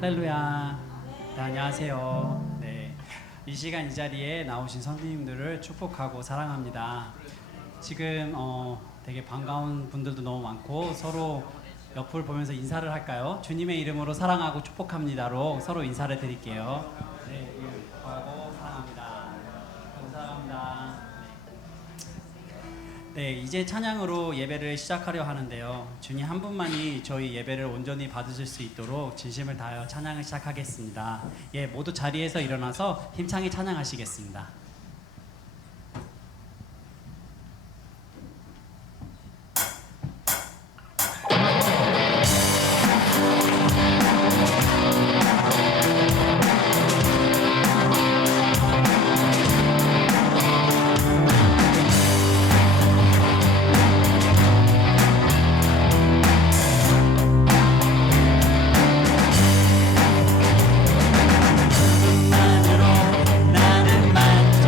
할렐루야. 네, 안녕하세요. 네, 이 시간 이 자리에 나오신 선생님들을 축복하고 사랑합니다. 지금 되게 반가운 분들도 너무 많고 서로 옆을 보면서 인사를 할까요? 주님의 이름으로 사랑하고 축복합니다로 서로 인사를 드릴게요. 네, 축복하고 사랑합니다. 감사합니다. 네, 이제 찬양으로 예배를 시작하려 하는데요. 주님 한 분만이 저희 예배를 온전히 받으실 수 있도록 진심을 다하여 찬양을 시작하겠습니다. 예, 모두 자리에서 일어나서 힘차게 찬양하시겠습니다. 나는 만족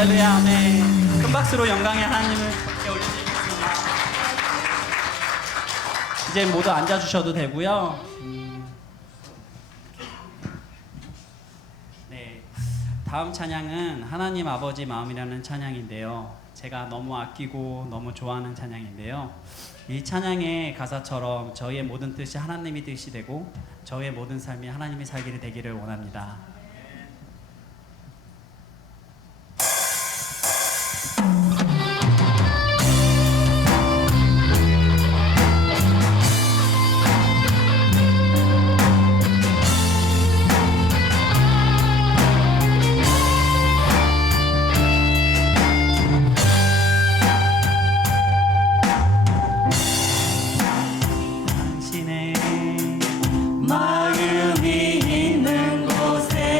할렐루야, 아멘. 큰 박수로 영광의 하나님을 올려드리겠습니다. 이제 모두 앉아주셔도 되고요. 네, 다음 찬양은 하나님 아버지 마음이라는 찬양인데요. 제가 너무 아끼고 너무 좋아하는 찬양인데요. 이 찬양의 가사처럼 저희의 모든 뜻이 하나님의 뜻이 되고 저의 모든 삶이 하나님의 살기를 되기를 원합니다. 당신의 마음이 있는 곳에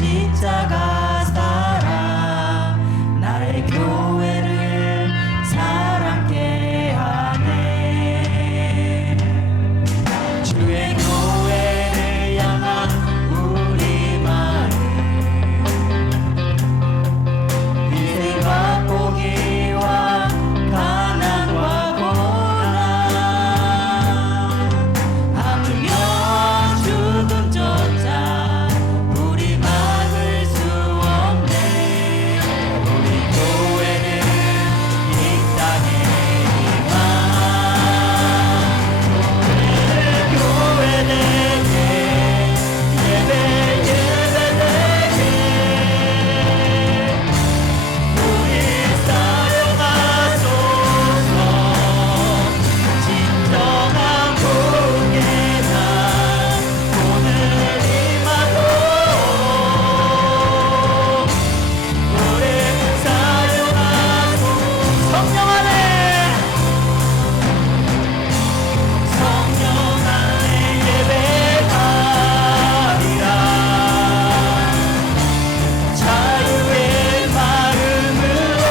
십자가 살아 나의 교회를 사랑케 하네. 주의 교회를 향한 우리 마음 빚과 포기와 가난과 고난 아프며 죽음조차 우리 막을 수 없네. 우리 교회는 이 땅에 이만 교회 되게 예배 되게 우리 사용하소서. 진정한 부흥의 날 오늘 임하고 우리 사용하소서. 성령 안에 예배하리라. 자유의 마음으로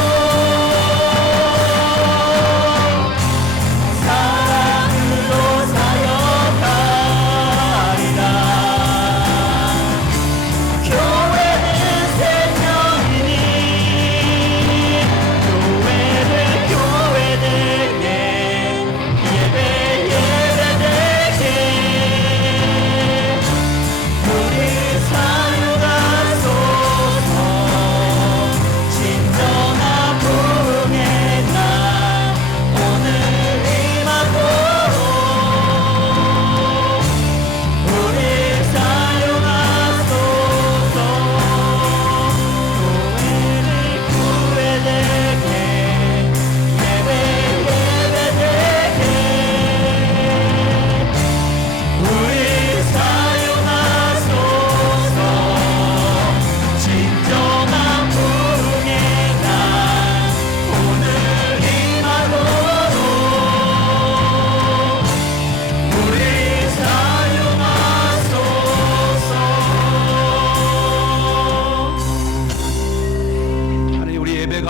사랑으로 사역하리라. 교회는 생명이니 교회는 교회 되게 예배 되게 우리 사용하소서. 진정한 부흥의 날 오늘 임하고 우리 사용하소서. 교회를 구해되게 예배 되게 우리 사용하소서. 진정한 부흥의 날 오늘 임하도록 우리 사용하소서. 하나님, 우리 예배가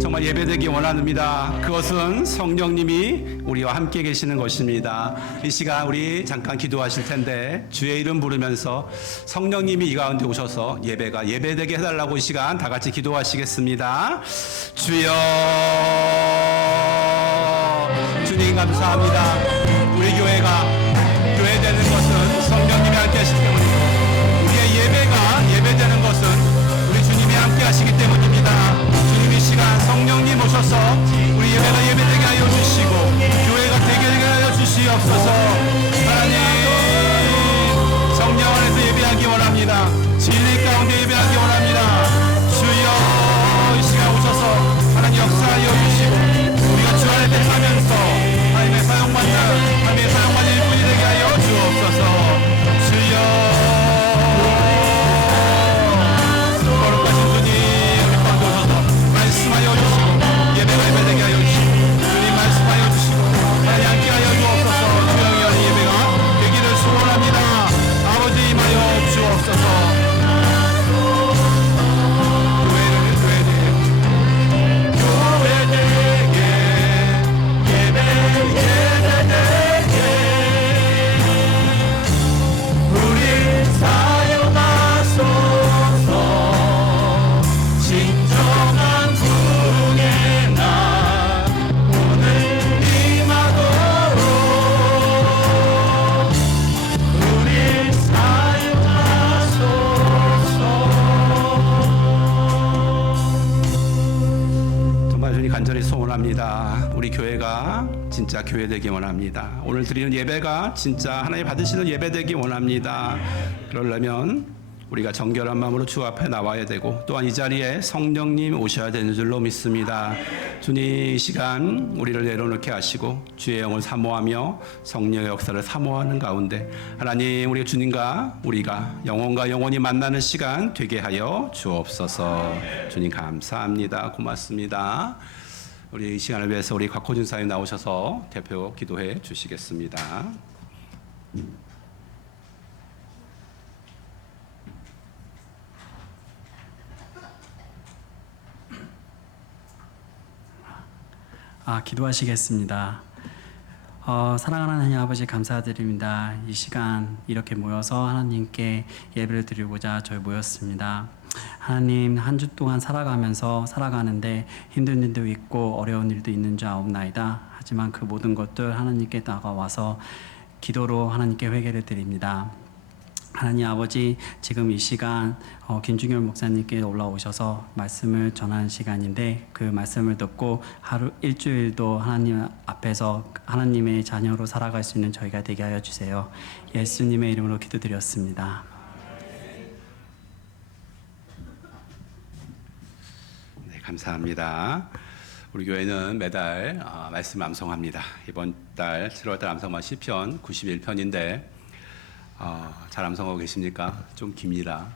정말 예배되기 원합니다. 그것은 성령님이 우리와 함께 계시는 것입니다. 이 시간 우리 잠깐 기도하실 텐데 주의 이름 부르면서 성령님이 이 가운데 오셔서 예배가 예배되게 해달라고 이 시간 다 같이 기도하시겠습니다. 주여, 주님 감사합니다. 우리 교회가 교회되는 것은 성령님이 함께 하시기 때문이고 우리의 예배가 예배되는 것은 우리 주님이 함께 하시기 때문입니다. 주님 이 시간 성령님 오셔서 우리 예배가 예배되게 하여 주시고 교회가 되게 하여 주시옵소서. 하나님, 성령 안에서 예배하기 원합니다. 진리 가운데 예배하기 원합니다. 주여, 이 시간 오셔서 하나님 역사하여 주시고 우리가 주 안에 대하면서 하나님의 사용받는 일꾼이 되게 하여 주옵소서. 주여, 거룩하신 주님, 우리 가운데 오셔서 말씀하여 주시고 예배가 예배되게 하여 주시고 주님 말씀하여 주시고 하나님 함께 하여 주옵소서. 주영이 하는 예배가 되기를 소원합니다. 아버지 임하여 주옵소서. 간절히 소원합니다. 우리 교회가 진짜 교회 되기 원합니다. 오늘 드리는 예배가 진짜 하나님 받으시는 예배 되기 원합니다. 그러려면 우리가 정결한 마음으로 주 앞에 나와야 되고 또한 이 자리에 성령님 오셔야 되는 줄로 믿습니다. 주님, 이 시간 우리를 내려놓게 하시고 주의 영을 사모하며 성령의 역사를 사모하는 가운데 하나님, 우리 주님과 우리가 영혼과 영혼이 만나는 시간 되게 하여 주옵소서. 주님 감사합니다. 고맙습니다. 우리 이 시간을 위해서 우리 곽호준 사님 나오셔서 대표 기도해 주시겠습니다. 기도하시겠습니다. 사랑하는 하나님 아버지 감사드립니다. 이 시간 이렇게 모여서 하나님께 예배를 드리고자 저희 모였습니다. 하나님 한 주 동안 살아가는데 힘든 일도 있고 어려운 일도 있는 줄 아옵나이다. 하지만 그 모든 것들 하나님께 다가와서 기도로 하나님께 회개를 드립니다. 하나님 아버지, 지금 이 시간 김중열 목사님께 올라오셔서 말씀을 전하는 시간인데 그 말씀을 듣고 하루 일주일도 하나님 앞에서 하나님의 자녀로 살아갈 수 있는 저희가 되게 하여 주세요. 예수님의 이름으로 기도드렸습니다. 네, 감사합니다. 우리 교회는 매달 말씀 암송합니다. 이번 달 7월달 암송만 시편 91편인데 잘 암송하고 계십니까? 좀 깁니다.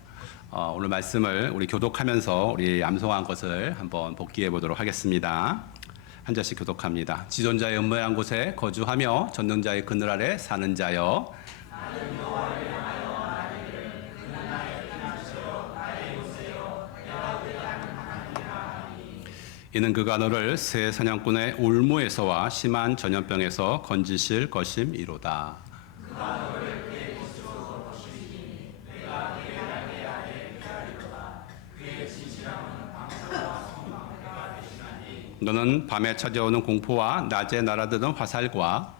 오늘 말씀을 우리 교독하면서 우리 암송한 것을 한번 복기해 보도록 하겠습니다. 한 절씩 교독합니다. 지존자의 음모한 곳에 거주하며 전능자의 그늘 아래 사는 자여, 이는 그가 너를 새 사냥꾼의 올무에서와 심한 전염병에서 건지실 것임이로다. 너는 밤에 찾아오는 공포와 낮에 날아드는 화살과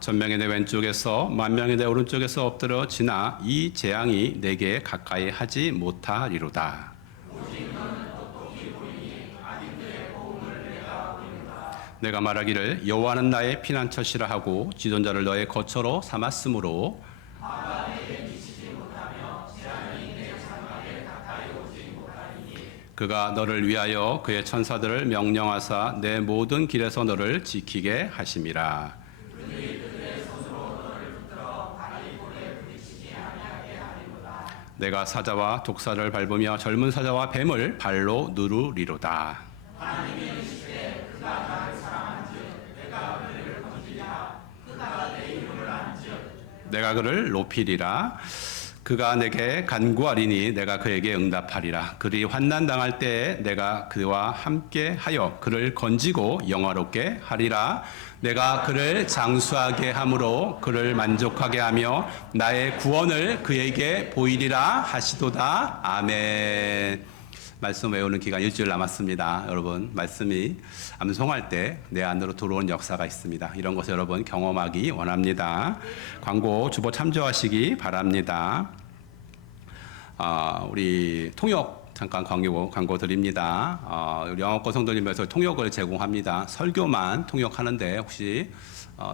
천명이 내 왼쪽에서 만명이 내 오른쪽에서 엎드려 지나 이 재앙이 내게 가까이 하지 못하리로다. 내가 말하기를 여호와는 나의 피난처시라 하고 지존자를 너의 거처로 삼았으므로 그가 너를 위하여 그의 천사들을 명령하사 내 모든 길에서 너를 지키게 하심이라. 내가 사자와 독사를 밟으며 젊은 사자와 뱀을 발로 누르리로다. 내가 그를 높이리라. 그가 내게 간구하리니 내가 그에게 응답하리라. 그리 환난 당할 때에 내가 그와 함께 하여 그를 건지고 영화롭게 하리라. 내가 그를 장수하게 함으로 그를 만족하게 하며 나의 구원을 그에게 보이리라 하시도다. 아멘. 말씀 외우는 기간 일주일 남았습니다. 여러분, 말씀이 암송할 때 내 안으로 들어온 역사가 있습니다. 이런 것을 여러분 경험하기 원합니다. 광고 주보 참조하시기 바랍니다. 우리 통역 잠깐 광고 드립니다. 우리 영어권 성도님에서 통역을 제공합니다. 설교만 통역하는데 혹시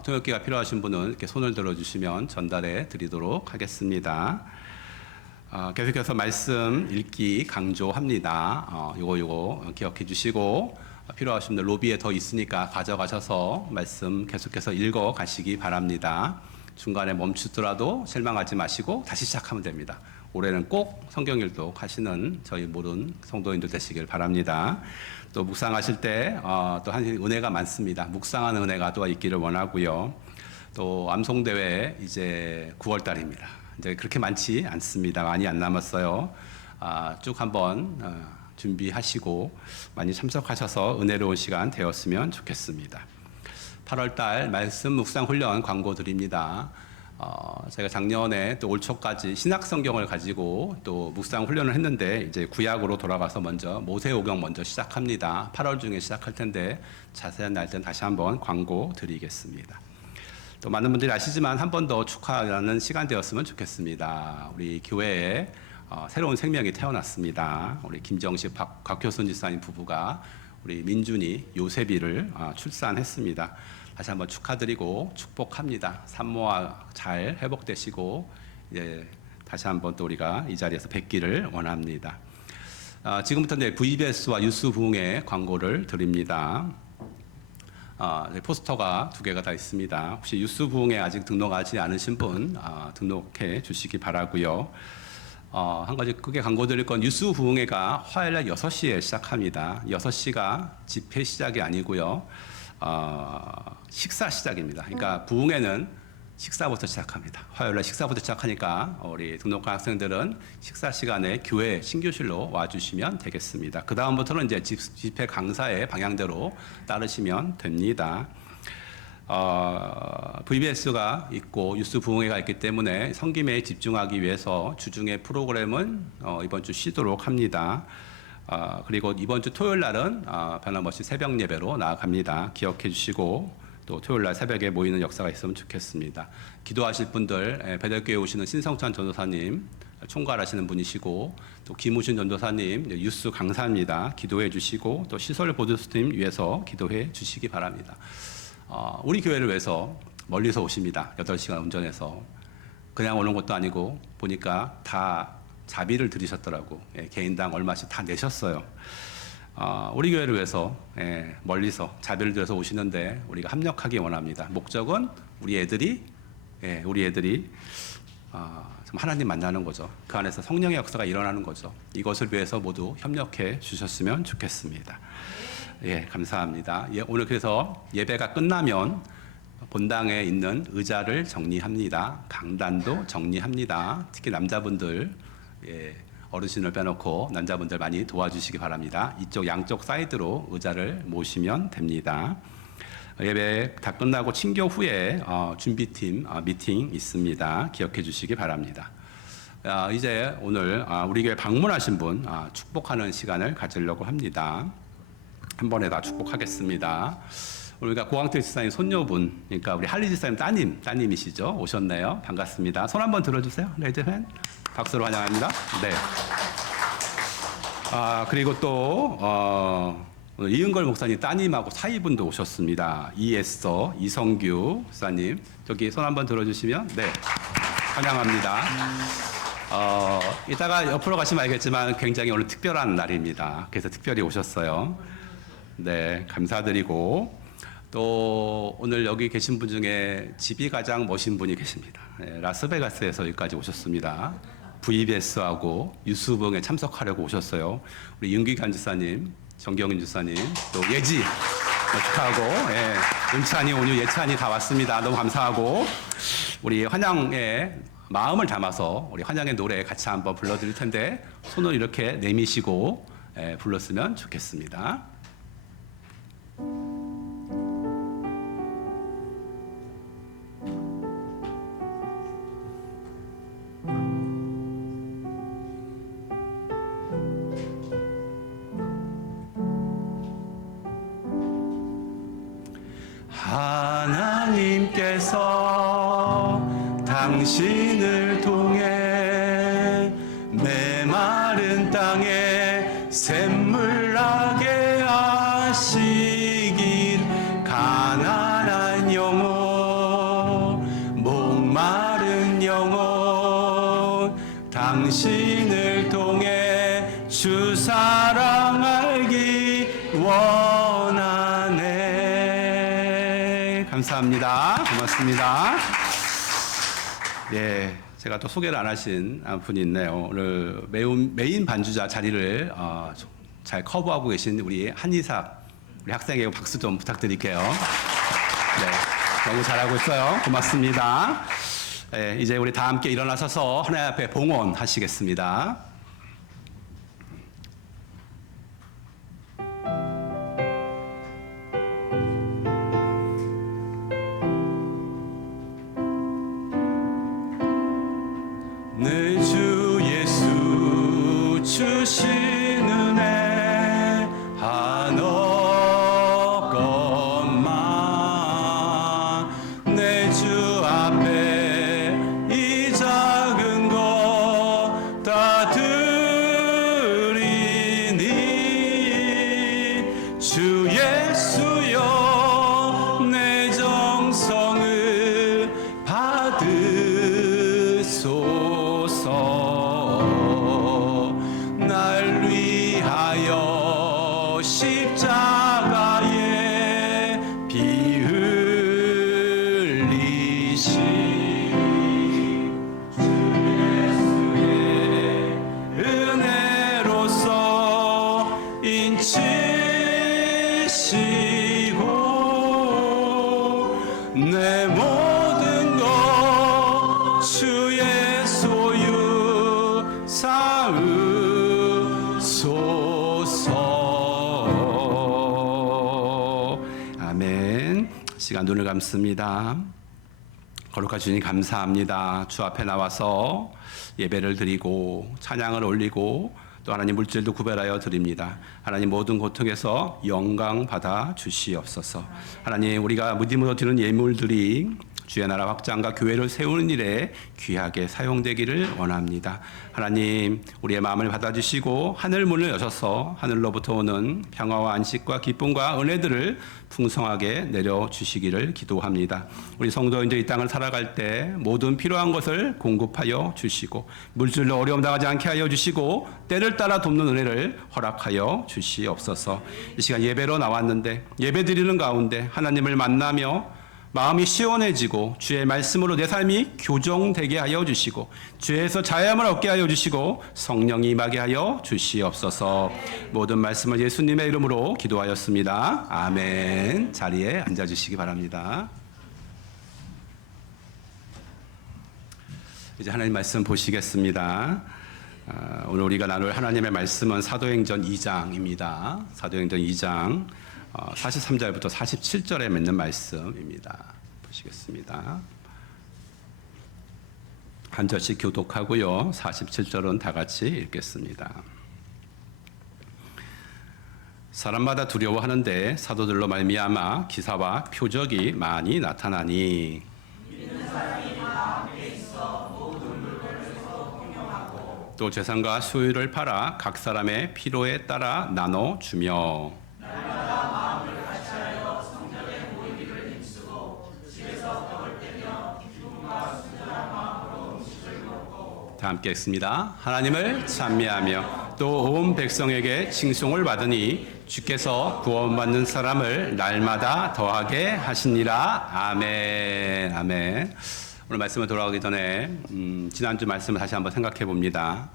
통역기가 필요하신 분은 이렇게 손을 들어주시면 전달해 드리도록 하겠습니다. 계속해서 말씀 읽기 강조합니다. 요거 기억해 주시고 필요하신 분들 로비에 더 있으니까 가져가셔서 말씀 계속해서 읽어 가시기 바랍니다. 중간에 멈추더라도 실망하지 마시고 다시 시작하면 됩니다. 올해는 꼭 성경 일독 하시는 저희 모든 성도인들 되시길 바랍니다. 또 묵상하실 때 또 한 은혜가 많습니다. 묵상하는 은혜가 또 있기를 원하고요. 또 암송대회 이제 9월 달입니다. 이제 그렇게 많지 않습니다. 많이 안 남았어요. 쭉 한번 준비하시고 많이 참석하셔서 은혜로운 시간 되었으면 좋겠습니다. 8월 달 말씀 묵상 훈련 광고 드립니다. 제가 작년에 또 올 초까지 신약 성경을 가지고 또 묵상 훈련을 했는데 이제 구약으로 돌아가서 먼저 모세오경 먼저 시작합니다. 8월 중에 시작할 텐데 자세한 날짜는 다시 한번 광고 드리겠습니다. 또 많은 분들이 아시지만 한 번 더 축하하는 시간 되었으면 좋겠습니다. 우리 교회에 새로운 생명이 태어났습니다. 우리 김정식 곽효순 집사님 부부가 우리 민준이 요셉이를 출산했습니다. 다시 한번 축하드리고 축복합니다. 산모와 잘 회복되시고 다시 한번 또 우리가 이 자리에서 뵙기를 원합니다. 지금부터 VBS와 유스 부흥의 광고를 드립니다. 포스터가 2개가 다 있습니다. 혹시 유스 부흥에 아직 등록하지 않으신 분 등록해 주시기 바라고요. 한 가지 크게 광고 드릴 건 유스 부흥회가 화요일날 6시에 시작합니다. 6시가 집회 시작이 아니고요. 식사 시작입니다. 그러니까 부흥회는 식사부터 시작합니다. 화요일날 식사부터 시작하니까 우리 등록한 학생들은 식사 시간에 교회 신교실로 와주시면 되겠습니다. 그 다음부터는 이제 집회 강사의 방향대로 따르시면 됩니다. VBS가 있고 뉴스 부흥회가 있기 때문에 성김에 집중하기 위해서 주중에 프로그램은 이번 주 쉬도록 합니다. 그리고 이번 주 토요일 날은 변함없이 새벽 예배로 나아갑니다. 기억해 주시고 또 토요일 날 새벽에 모이는 역사가 있으면 좋겠습니다. 기도하실 분들 배달교회 오시는 신성찬 전도사님 총괄하시는 분이시고 또 김우신 전도사님 뉴스 강사입니다. 기도해 주시고 또 시설 보조팀 위해서 기도해 주시기 바랍니다. 우리 교회를 위해서 멀리서 오십니다. 8시간 운전해서. 그냥 오는 것도 아니고 보니까 다 자비를 들이셨더라고. 개인당 얼마씩 다 내셨어요. 우리 교회를 위해서 멀리서 자비를 들여서 오시는데 우리가 합력하기 원합니다. 목적은 우리 애들이 좀 하나님 만나는 거죠. 그 안에서 성령의 역사가 일어나는 거죠. 이것을 위해서 모두 협력해 주셨으면 좋겠습니다. 감사합니다. 오늘 그래서 예배가 끝나면 본당에 있는 의자를 정리합니다. 강단도 정리합니다. 특히 남자분들 어르신을 빼놓고 남자분들 많이 도와주시기 바랍니다. 이쪽 양쪽 사이드로 의자를 모시면 됩니다. 예배 다 끝나고 친교 후에 준비팀 미팅 있습니다. 기억해 주시기 바랍니다. 이제 오늘 우리 교회 방문하신 분 축복하는 시간을 가지려고 합니다. 한 번에 다 축복하겠습니다. 우리가 고광태 지사님 손녀분, 그러니까 우리 할리 지사님 따님이시죠? 오셨네요. 반갑습니다. 손 한번 들어주세요. 레드핸. 박수로 환영합니다. 네. 그리고 또 오늘 이은걸 목사님 따님하고 사위분도 오셨습니다. 이에스더 이성규 목사님 저기 손 한번 들어주시면 네 환영합니다. 이따가 옆으로 가시면 알겠지만 굉장히 오늘 특별한 날입니다. 그래서 특별히 오셨어요. 네 감사드리고 또 오늘 여기 계신 분 중에 집이 가장 멋진 분이 계십니다. 라스베가스에서 여기까지 오셨습니다. VBS하고 뉴스부흥에 참석하려고 오셨어요. 우리 윤기관 지사님, 정경윤 지사님, 또 예지 축하하고 은찬이, 온유, 예찬이 다 왔습니다. 너무 감사하고 우리 환영의 마음을 담아서 우리 환영의 노래 같이 한번 불러드릴 텐데 손을 이렇게 내미시고 불렀으면 좋겠습니다. 하나님께서 당신을 통해 메마른 땅에 샘물 나게 하시길 가난한 영혼 목마른 영혼 당신을 통해 주 사랑 알기 원하네. 감사합니다. 고맙습니다. 제가 또 소개를 안 하신 분이 있네요. 오늘 메인 반주자 자리를 잘 커버하고 계신 우리 한이삭 우리 학생에게 박수 좀 부탁드릴게요. 네, 너무 잘하고 있어요. 고맙습니다. 이제 우리 다 함께 일어나셔서 하나님 앞에 봉헌하시겠습니다. 내 주 예수 주신 은혜 한없건만 내 주 앞에 이 작은 것 다 드리니 주 예수여 내 정성을 받으소서 날 위하여 십자가에 피 흘리신 주 예수의 은혜로서 인치시고 내 모든 것 시간 눈을 감습니다. 거룩한 주님 감사합니다. 주 앞에 나와서 예배를 드리고 찬양을 올리고 또 하나님 물질도 구별하여 드립니다. 하나님 모든 고통에서 영광 받아 주시옵소서. 하나님 우리가 믿음으로 드리는 예물들이 주의 나라 확장과 교회를 세우는 일에 귀하게 사용되기를 원합니다. 하나님 우리의 마음을 받아주시고 하늘 문을 여셔서 하늘로부터 오는 평화와 안식과 기쁨과 은혜들을 풍성하게 내려주시기를 기도합니다. 우리 성도인들 이 땅을 살아갈 때 모든 필요한 것을 공급하여 주시고 물질로 어려움 당하지 않게 하여 주시고 때를 따라 돕는 은혜를 허락하여 주시옵소서. 이 시간 예배로 나왔는데 예배 드리는 가운데 하나님을 만나며 마음이 시원해지고 주의 말씀으로 내 삶이 교정되게 하여 주시고 주에서 자유함을 얻게 하여 주시고 성령이 임하게 하여 주시옵소서. 모든 말씀을 예수님의 이름으로 기도하였습니다. 아멘. 자리에 앉아주시기 바랍니다. 이제 하나님 말씀 보시겠습니다. 오늘 우리가 나눌 하나님의 말씀은 사도행전 2장입니다. 사도행전 2장 43절부터 47절에 맺는 말씀입니다. 보시겠습니다. 한 절씩 교독하고요. 47절은 다 같이 읽겠습니다. 사람마다 두려워하는데 사도들로 말미암아 기사와 표적이 많이 나타나니 또 재산과 소유를 팔아 각 사람의 필요에 따라 나눠 주며 다 함께 읽습니다. 하나님을 찬미하며 또 온 백성에게 칭송을 받으니 주께서 구원받는 사람을 날마다 더하게 하시니라. 아멘. 아멘. 오늘 말씀을 돌아가기 전에 지난주 말씀을 다시 한번 생각해 봅니다.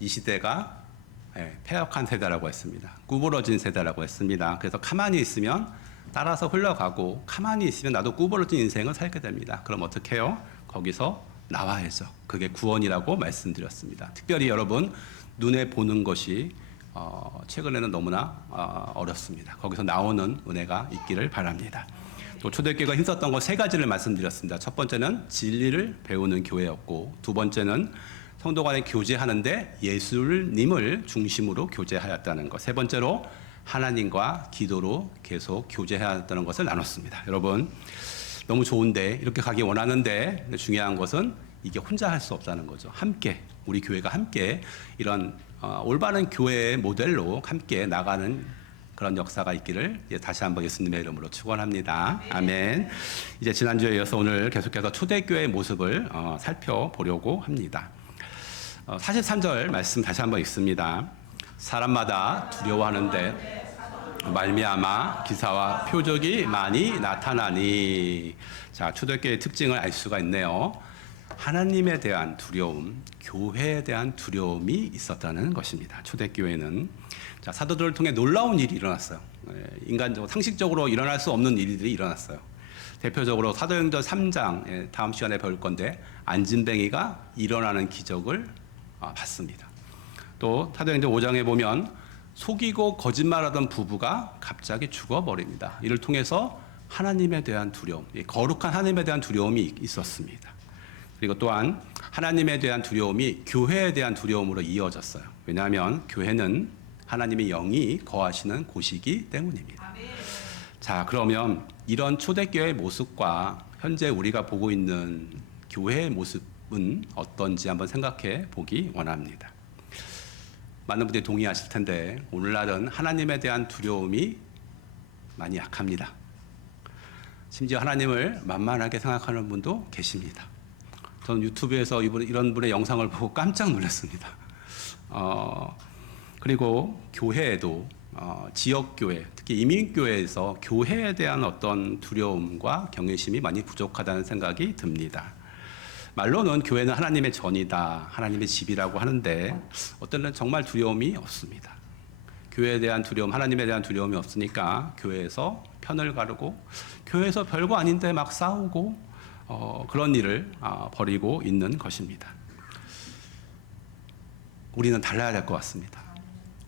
이 시대가 패역한 세대라고 했습니다. 구부러진 세대라고 했습니다. 그래서 가만히 있으면 따라서 흘러가고 가만히 있으면 나도 구부러진 인생을 살게 됩니다. 그럼 어떻게 해요? 거기서 나와야죠. 그게 구원이라고 말씀드렸습니다. 특별히 여러분 눈에 보는 것이 최근에는 너무나 어렵습니다. 거기서 나오는 은혜가 있기를 바랍니다. 또 초대교회가 힘썼던 것 세 가지를 말씀드렸습니다. 첫 번째는 진리를 배우는 교회였고 두 번째는 성도 간에 교제하는데 예수님을 중심으로 교제하였다는 것. 세 번째로 하나님과 기도로 계속 교제하였다는 것을 나눴습니다. 여러분 너무 좋은데 이렇게 가기 원하는데 중요한 것은 이게 혼자 할 수 없다는 거죠. 함께 우리 교회가 함께 이런 올바른 교회의 모델로 함께 나가는 그런 역사가 있기를 다시 한번 예수님의 이름으로 축원합니다. 아멘. 이제 지난주에 이어서 오늘 계속해서 초대교회의 모습을 살펴보려고 합니다. 43절 말씀 다시 한번 읽습니다. 사람마다 두려워하는데 말미암아 기사와 표적이 많이 나타나니. 자, 초대교회의 특징을 알 수가 있네요. 하나님에 대한 두려움, 교회에 대한 두려움이 있었다는 것입니다. 초대교회는 자, 사도들을 통해 놀라운 일이 일어났어요. 인간적으로 상식적으로 일어날 수 없는 일들이 일어났어요. 대표적으로 사도행전 3장 다음 시간에 배울 건데 안진뱅이가 일어나는 기적을 봤습니다. 또 사도행전 5장에 보면 속이고 거짓말하던 부부가 갑자기 죽어버립니다. 이를 통해서 하나님에 대한 두려움, 거룩한 하나님에 대한 두려움이 있었습니다. 그리고 또한 하나님에 대한 두려움이 교회에 대한 두려움으로 이어졌어요. 왜냐하면 교회는 하나님의 영이 거하시는 곳이기 때문입니다. 자, 그러면 이런 초대교회의 모습과 현재 우리가 보고 있는 교회의 모습은 어떤지 한번 생각해 보기 원합니다. 많은 분들이 동의하실 텐데 오늘날은 하나님에 대한 두려움이 많이 약합니다. 심지어 하나님을 만만하게 생각하는 분도 계십니다. 저는 유튜브에서 이런 분의 영상을 보고 깜짝 놀랐습니다. 그리고 교회에도 지역교회, 특히 이민교회에서 교회에 대한 어떤 두려움과 경외심이 많이 부족하다는 생각이 듭니다. 말로는 교회는 하나님의 전이다, 하나님의 집이라고 하는데 어떤 때는 정말 두려움이 없습니다. 교회에 대한 두려움, 하나님에 대한 두려움이 없으니까 교회에서 편을 가르고 교회에서 별거 아닌데 막 싸우고 그런 일을 벌이고 있는 것입니다. 우리는 달라야 될 것 같습니다.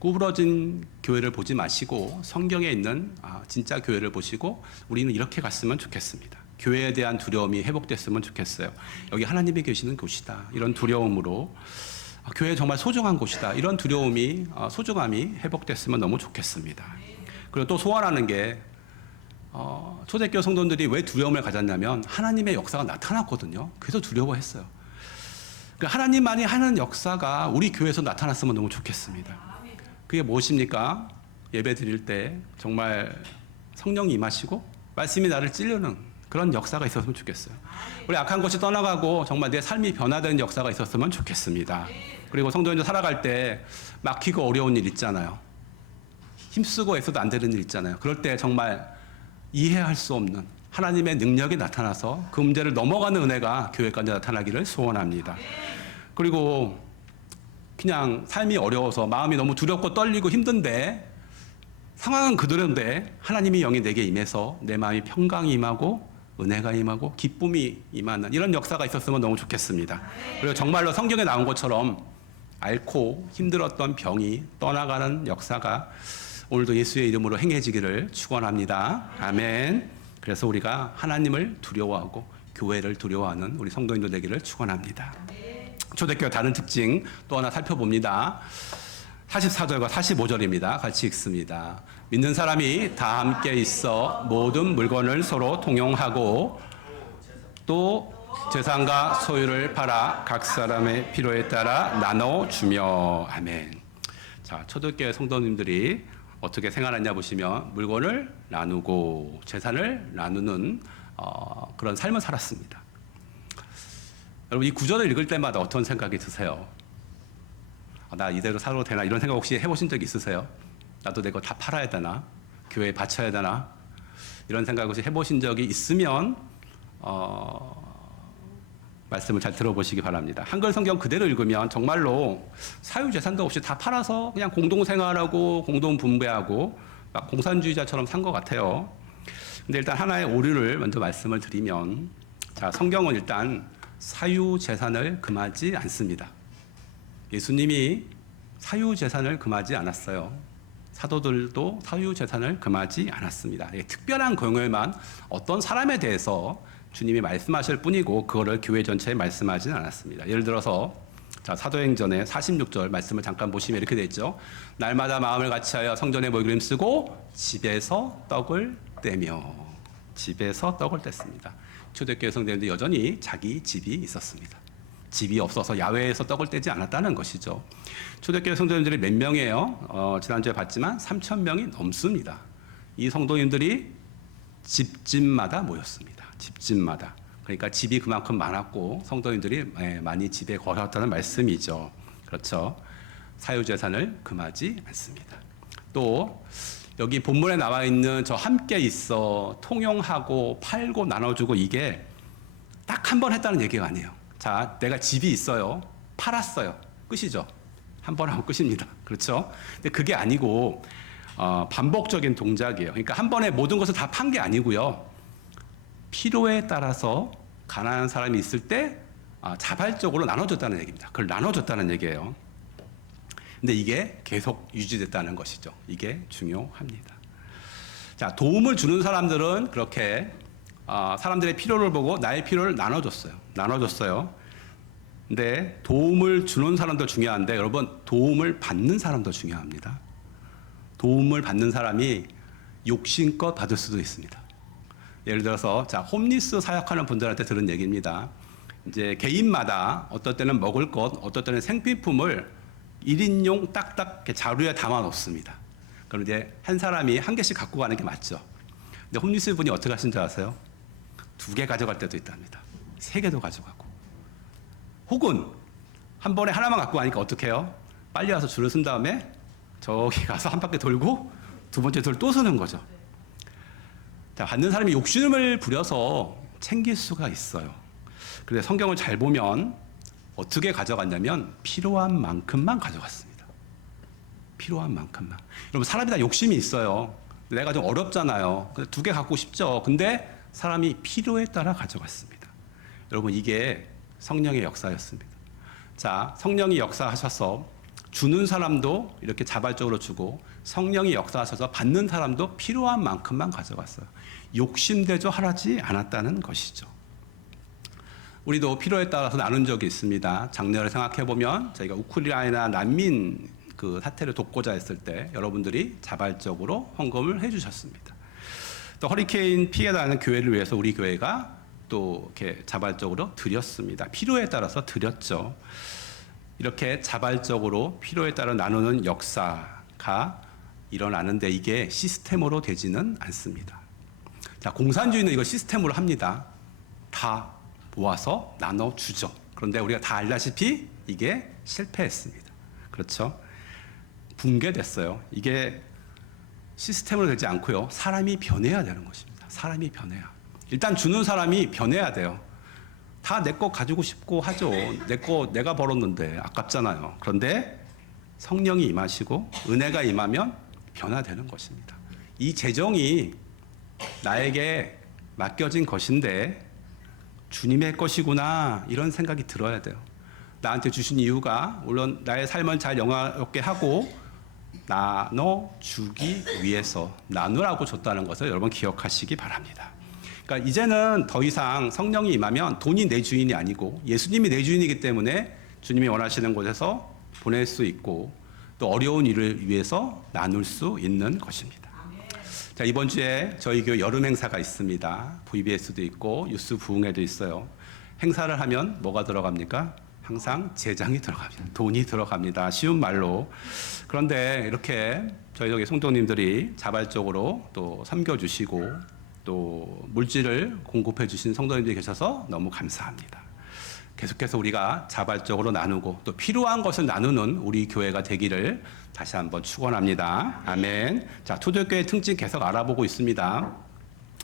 구부러진 교회를 보지 마시고 성경에 있는 진짜 교회를 보시고 우리는 이렇게 갔으면 좋겠습니다. 교회에 대한 두려움이 회복됐으면 좋겠어요. 여기 하나님이 계시는 곳이다. 이런 두려움으로 교회 정말 소중한 곳이다. 이런 두려움이 소중함이 회복됐으면 너무 좋겠습니다. 그리고 또 소원하는 게 초대교회 성도들이 왜 두려움을 가졌냐면 하나님의 역사가 나타났거든요. 그래서 두려워했어요. 그러니까 하나님만이 하는 역사가 우리 교회에서 나타났으면 너무 좋겠습니다. 그게 무엇입니까? 예배 드릴 때 정말 성령이 임하시고 말씀이 나를 찌르는 그런 역사가 있었으면 좋겠어요. 우리 악한 것이 떠나가고 정말 내 삶이 변화되는 역사가 있었으면 좋겠습니다. 그리고 성도님들 살아갈 때 막히고 어려운 일 있잖아요. 힘쓰고 애써도 안 되는 일 있잖아요. 그럴 때 정말 이해할 수 없는 하나님의 능력이 나타나서 그 문제를 넘어가는 은혜가 교회까지 나타나기를 소원합니다. 그리고 그냥 삶이 어려워서 마음이 너무 두렵고 떨리고 힘든데 상황은 그대로인데 하나님이 영이 내게 임해서 내 마음이 평강이 임하고 은혜가 임하고 기쁨이 임하는 이런 역사가 있었으면 너무 좋겠습니다. 그리고 정말로 성경에 나온 것처럼 앓고 힘들었던 병이 떠나가는 역사가 오늘도 예수의 이름으로 행해지기를 축원합니다. 아멘. 그래서 우리가 하나님을 두려워하고 교회를 두려워하는 우리 성도님들 되기를 축원합니다. 초대교회 다른 특징 또 하나 살펴봅니다. 44절과 45절입니다. 같이 읽습니다. 믿는 사람이 다 함께 있어 모든 물건을 서로 통용하고 또 재산과 소유를 팔아 각 사람의 필요에 따라 나눠주며. 아멘. 자, 초대교회 성도님들이 어떻게 생활하냐 보시면 물건을 나누고 재산을 나누는 그런 삶을 살았습니다. 여러분 이 구절을 읽을 때마다 어떤 생각이 드세요? 나 이대로 살아도 되나 이런 생각 혹시 해보신 적 있으세요? 나도 내가 다 팔아야 되나? 교회에 바쳐야 되나? 이런 생각 혹시 해보신 적이 있으면 말씀을 잘 들어보시기 바랍니다. 한글 성경 그대로 읽으면 정말로 사유재산도 없이 다 팔아서 그냥 공동생활하고 공동분배하고 막 공산주의자처럼 산 것 같아요. 근데 일단 하나의 오류를 먼저 말씀을 드리면 자, 성경은 일단 사유재산을 금하지 않습니다. 예수님이 사유재산을 금하지 않았어요. 사도들도 사유재산을 금하지 않았습니다. 특별한 경우에만 어떤 사람에 대해서 주님이 말씀하실 뿐이고 그거를 교회 전체에 말씀하지는 않았습니다. 예를 들어서 자, 사도행전의 46절 말씀을 잠깐 보시면 이렇게 되어 있죠. 날마다 마음을 같이하여 성전에 모이기를 힘쓰고 집에서 떡을 떼며. 집에서 떡을 뗐습니다. 초대교회 성도님들 여전히 자기 집이 있었습니다. 집이 없어서 야외에서 떡을 떼지 않았다는 것이죠. 초대교회 성도님들이 몇 명이에요? 지난주에 봤지만 3,000명이 넘습니다. 이 성도님들이 집집마다 모였습니다. 집집마다. 그러니까 집이 그만큼 많았고 성도님들이 많이 집에 거하였다는 말씀이죠. 그렇죠. 사유재산을 금하지 않습니다. 또 여기 본문에 나와 있는 저 함께 있어 통용하고 팔고 나눠주고 이게 딱 한 번 했다는 얘기가 아니에요. 자, 내가 집이 있어요. 팔았어요. 끝이죠. 한 번 하고 끝입니다. 그렇죠? 근데 그게 아니고 반복적인 동작이에요. 그러니까 한 번에 모든 것을 다 판 게 아니고요. 필요에 따라서 가난한 사람이 있을 때 자발적으로 나눠줬다는 얘기입니다. 그걸 나눠줬다는 얘기예요. 근데 이게 계속 유지됐다는 것이죠. 이게 중요합니다. 자, 도움을 주는 사람들은 그렇게 사람들의 필요를 보고 나의 필요를 나눠줬어요. 근데 도움을 주는 사람도 중요한데 여러분 도움을 받는 사람도 중요합니다. 도움을 받는 사람이 욕심껏 받을 수도 있습니다. 예를 들어서 자, 홈리스 사역하는 분들한테 들은 얘기입니다. 이제 개인마다 어떨 때는 먹을 것, 어떨 때는 생필품을 1인용 딱딱 이렇게 자루에 담아 놓습니다. 그럼 이제 한 사람이 한 개씩 갖고 가는 게 맞죠. 근데 홈리스 분이 어떻게 하신 줄 아세요? 2개 가져갈 때도 있답니다. 3개도 가져가고. 혹은 한 번에 하나만 갖고 가니까 어떻게 해요? 빨리 와서 줄을 쓴 다음에 저기 가서 한 바퀴 돌고 두 번째 돌 또 서는 거죠. 자, 받는 사람이 욕심을 부려서 챙길 수가 있어요. 그런데 성경을 잘 보면 어떻게 가져갔냐면 필요한 만큼만 가져갔습니다. 필요한 만큼만. 여러분 사람이 다 욕심이 있어요. 내가 좀 어렵잖아요. 2개 갖고 싶죠. 근데 사람이 필요에 따라 가져갔습니다. 여러분 이게 성령의 역사였습니다. 자, 성령이 역사하셔서 주는 사람도 이렇게 자발적으로 주고 성령이 역사하셔서 받는 사람도 필요한 만큼만 가져갔어요. 욕심대조 하지 않았다는 것이죠. 우리도 필요에 따라서 나눈 적이 있습니다. 작년을 생각해 보면 저희가 우크라이나 난민 그 사태를 돕고자 했을 때 여러분들이 자발적으로 헌금을 해주셨습니다. 또 허리케인 피해 당하는 교회를 위해서 우리 교회가 또 이렇게 자발적으로 드렸습니다. 필요에 따라서 드렸죠. 이렇게 자발적으로 필요에 따라 나누는 역사가 일어나는데 이게 시스템으로 되지는 않습니다. 자, 공산주의는 이거 시스템으로 합니다. 다 모아서 나눠주죠. 그런데 우리가 다 알다시피 이게 실패했습니다. 그렇죠? 붕괴됐어요. 이게 시스템으로 되지 않고요. 사람이 변해야 되는 것입니다. 사람이 변해야. 일단 주는 사람이 변해야 돼요. 다 내 거 가지고 싶고 하죠. 내 거 내가 벌었는데 아깝잖아요. 그런데 성령이 임하시고 은혜가 임하면 변화되는 것입니다. 이 재정이 나에게 맡겨진 것인데 주님의 것이구나 이런 생각이 들어야 돼요. 나한테 주신 이유가 물론 나의 삶을 잘 영화롭게 하고 나눠주기 위해서 나누라고 줬다는 것을 여러분 기억하시기 바랍니다. 그러니까 이제는 더 이상 성령이 임하면 돈이 내 주인이 아니고 예수님이 내 주인이기 때문에 주님이 원하시는 곳에서 보낼 수 있고 또 어려운 일을 위해서 나눌 수 있는 것입니다. 자, 이번 주에 저희 교회 여름 행사가 있습니다. VBS도 있고 유스 부흥회도 있어요. 행사를 하면 뭐가 들어갑니까? 항상 재장이 들어갑니다. 돈이 들어갑니다. 쉬운 말로. 그런데 이렇게 저희 여기 성도님들이 자발적으로 또 섬겨주시고 또 물질을 공급해 주신 성도님들이 계셔서 너무 감사합니다. 계속해서 우리가 자발적으로 나누고 또 필요한 것을 나누는 우리 교회가 되기를 다시 한번 축원합니다. 아멘. 자, 초대교회 특징 계속 알아보고 있습니다.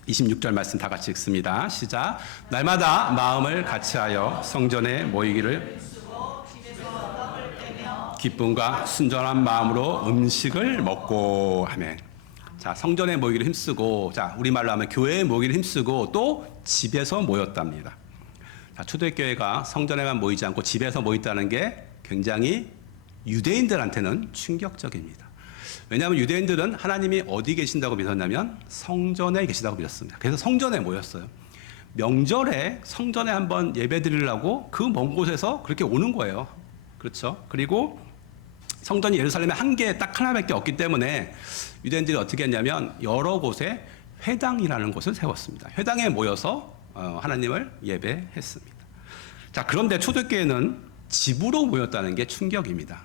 26절 말씀 다 같이 읽습니다. 시작. 날마다 마음을 같이하여 성전에 모이기를 기쁨과 순전한 마음으로 음식을 먹고 아멘. 자, 성전에 모이기를 힘쓰고 자, 우리말로 하면 교회에 모이기를 힘쓰고 또 집에서 모였답니다. 자, 초대교회가 성전에만 모이지 않고 집에서 모였다는 게 굉장히 유대인들한테는 충격적입니다. 왜냐하면 유대인들은 하나님이 어디 계신다고 믿었냐면 성전에 계시다고 믿었습니다. 그래서 성전에 모였어요. 명절에 성전에 한번 예배 드리려고 그 먼 곳에서 그렇게 오는 거예요. 그렇죠? 그리고 성전이 예루살렘에 한 개 딱 하나밖에 없기 때문에 유대인들이 어떻게 했냐면 여러 곳에 회당이라는 곳을 세웠습니다. 회당에 모여서 하나님을 예배했습니다. 자, 그런데 초대교회는 집으로 모였다는 게 충격입니다.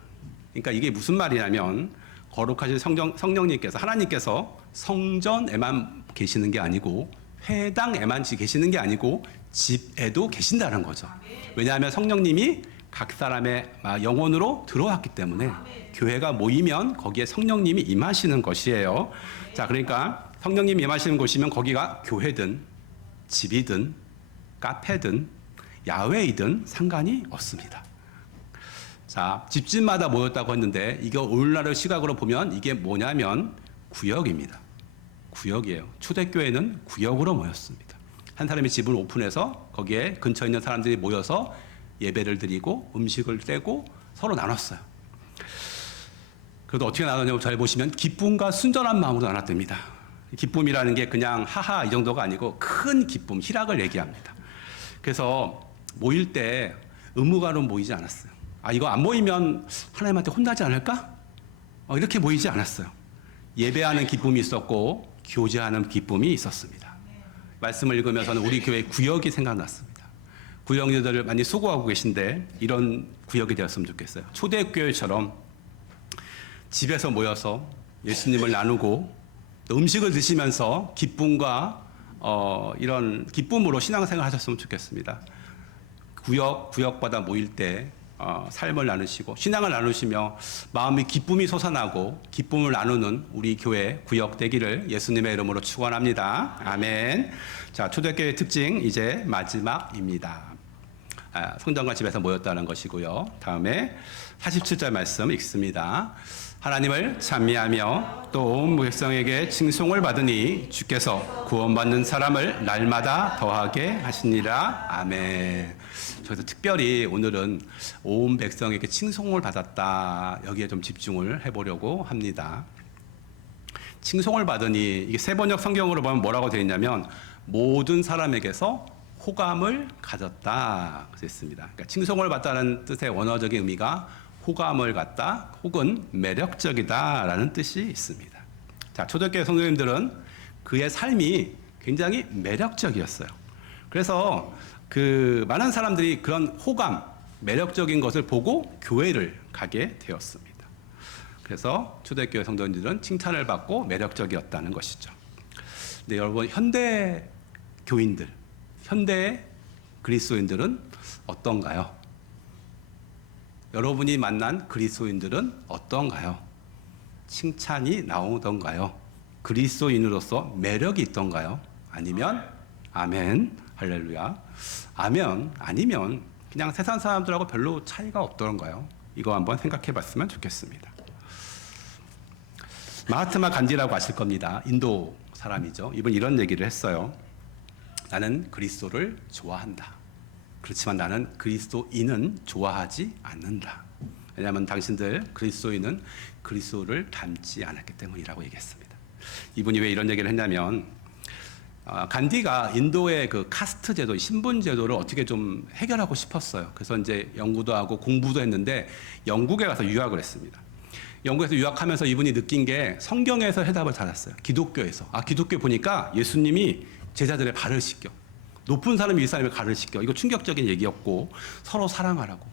그러니까 이게 무슨 말이냐면 거룩하신 성령님께서 하나님께서 성전에만 계시는 게 아니고 회당에만 계시는 게 아니고 집에도 계신다는 거죠. 왜냐하면 성령님이 각 사람의 영혼으로 들어왔기 때문에 교회가 모이면 거기에 성령님이 임하시는 것이에요. 자, 그러니까 성령님이 임하시는 곳이면 거기가 교회든 집이든 카페든 야외이든 상관이 없습니다. 자, 집집마다 모였다고 했는데 이게 오늘날의 시각으로 보면 이게 뭐냐면 구역입니다. 구역이에요. 초대교회는 구역으로 모였습니다. 한 사람이 집을 오픈해서 거기에 근처에 있는 사람들이 모여서 예배를 드리고 음식을 떼고 서로 나눴어요. 그래도 어떻게 나눴냐고 잘 보시면 기쁨과 순전한 마음으로 나눴답니다. 기쁨이라는 게 그냥 하하 이 정도가 아니고 큰 기쁨, 희락을 얘기합니다. 그래서 모일 때 의무가로 모이지 않았어요. 이거 안 모이면 하나님한테 혼나지 않을까? 이렇게 모이지 않았어요. 예배하는 기쁨이 있었고 교제하는 기쁨이 있었습니다. 말씀을 읽으면서는 우리 교회 구역이 생각났습니다. 구역들을 많이 수고하고 계신데 이런 구역이 되었으면 좋겠어요. 초대교회처럼 집에서 모여서 예수님을 나누고 또 음식을 드시면서 기쁨과 이런 기쁨으로 신앙생활 하셨으면 좋겠습니다. 구역마다 모일 때 삶을 나누시고 신앙을 나누시며 마음의 기쁨이 솟아나고 기쁨을 나누는 우리 교회 구역 되기를 예수님의 이름으로 축원합니다. 아멘. 자, 초대교회 특징 이제 마지막입니다. 성전과 집에서 모였다는 것이고요. 다음에 47절 말씀 읽습니다. 하나님을 찬미하며 또 온 백성에게 칭송을 받으니 주께서 구원받는 사람을 날마다 더하게 하시니라. 아멘. 그래서 특별히 오늘은 온 백성에게 칭송을 받았다. 여기에 좀 집중을 해보려고 합니다. 칭송을 받으니 이게 세번역 성경으로 보면 뭐라고 되어 있냐면 모든 사람에게서 호감을 가졌다. 그랬습니다. 그러니까 칭송을 받다는 뜻의 원어적인 의미가 호감을 갖다 혹은 매력적이다라는 뜻이 있습니다. 자, 초대교회 성도님들은 그의 삶이 굉장히 매력적이었어요. 그래서 그 많은 사람들이 그런 호감, 매력적인 것을 보고 교회를 가게 되었습니다. 그래서 초대교회 성도님들은 칭찬을 받고 매력적이었다는 것이죠. 근데 여러분, 현대 교인들, 현대 그리스도인들은 어떤가요? 여러분이 만난 그리스도인들은 어떤가요? 칭찬이 나오던가요? 그리스도인으로서 매력이 있던가요? 아니면 아멘, 할렐루야, 아멘, 아니면 그냥 세상 사람들하고 별로 차이가 없던가요? 이거 한번 생각해 봤으면 좋겠습니다. 마하트마 간디라고 아실 겁니다. 인도 사람이죠. 이분 이런 얘기를 했어요. 나는 그리스도를 좋아한다. 그렇지만 나는 그리스도인은 좋아하지 않는다. 왜냐하면 당신들 그리스도인은 그리스도를 닮지 않았기 때문이라고 얘기했습니다. 이분이 왜 이런 얘기를 했냐면 간디가 인도의 그 카스트 제도, 신분 제도를 어떻게 좀 해결하고 싶었어요. 그래서 이제 연구도 하고 공부도 했는데 영국에 가서 유학을 했습니다. 영국에서 유학하면서 이분이 느낀 게 성경에서 해답을 찾았어요. 기독교에서. 기독교 보니까 예수님이 제자들의 발을 씻겨. 높은 사람이 이 사람의 발을 씻겨. 이거 충격적인 얘기였고 서로 사랑하라고.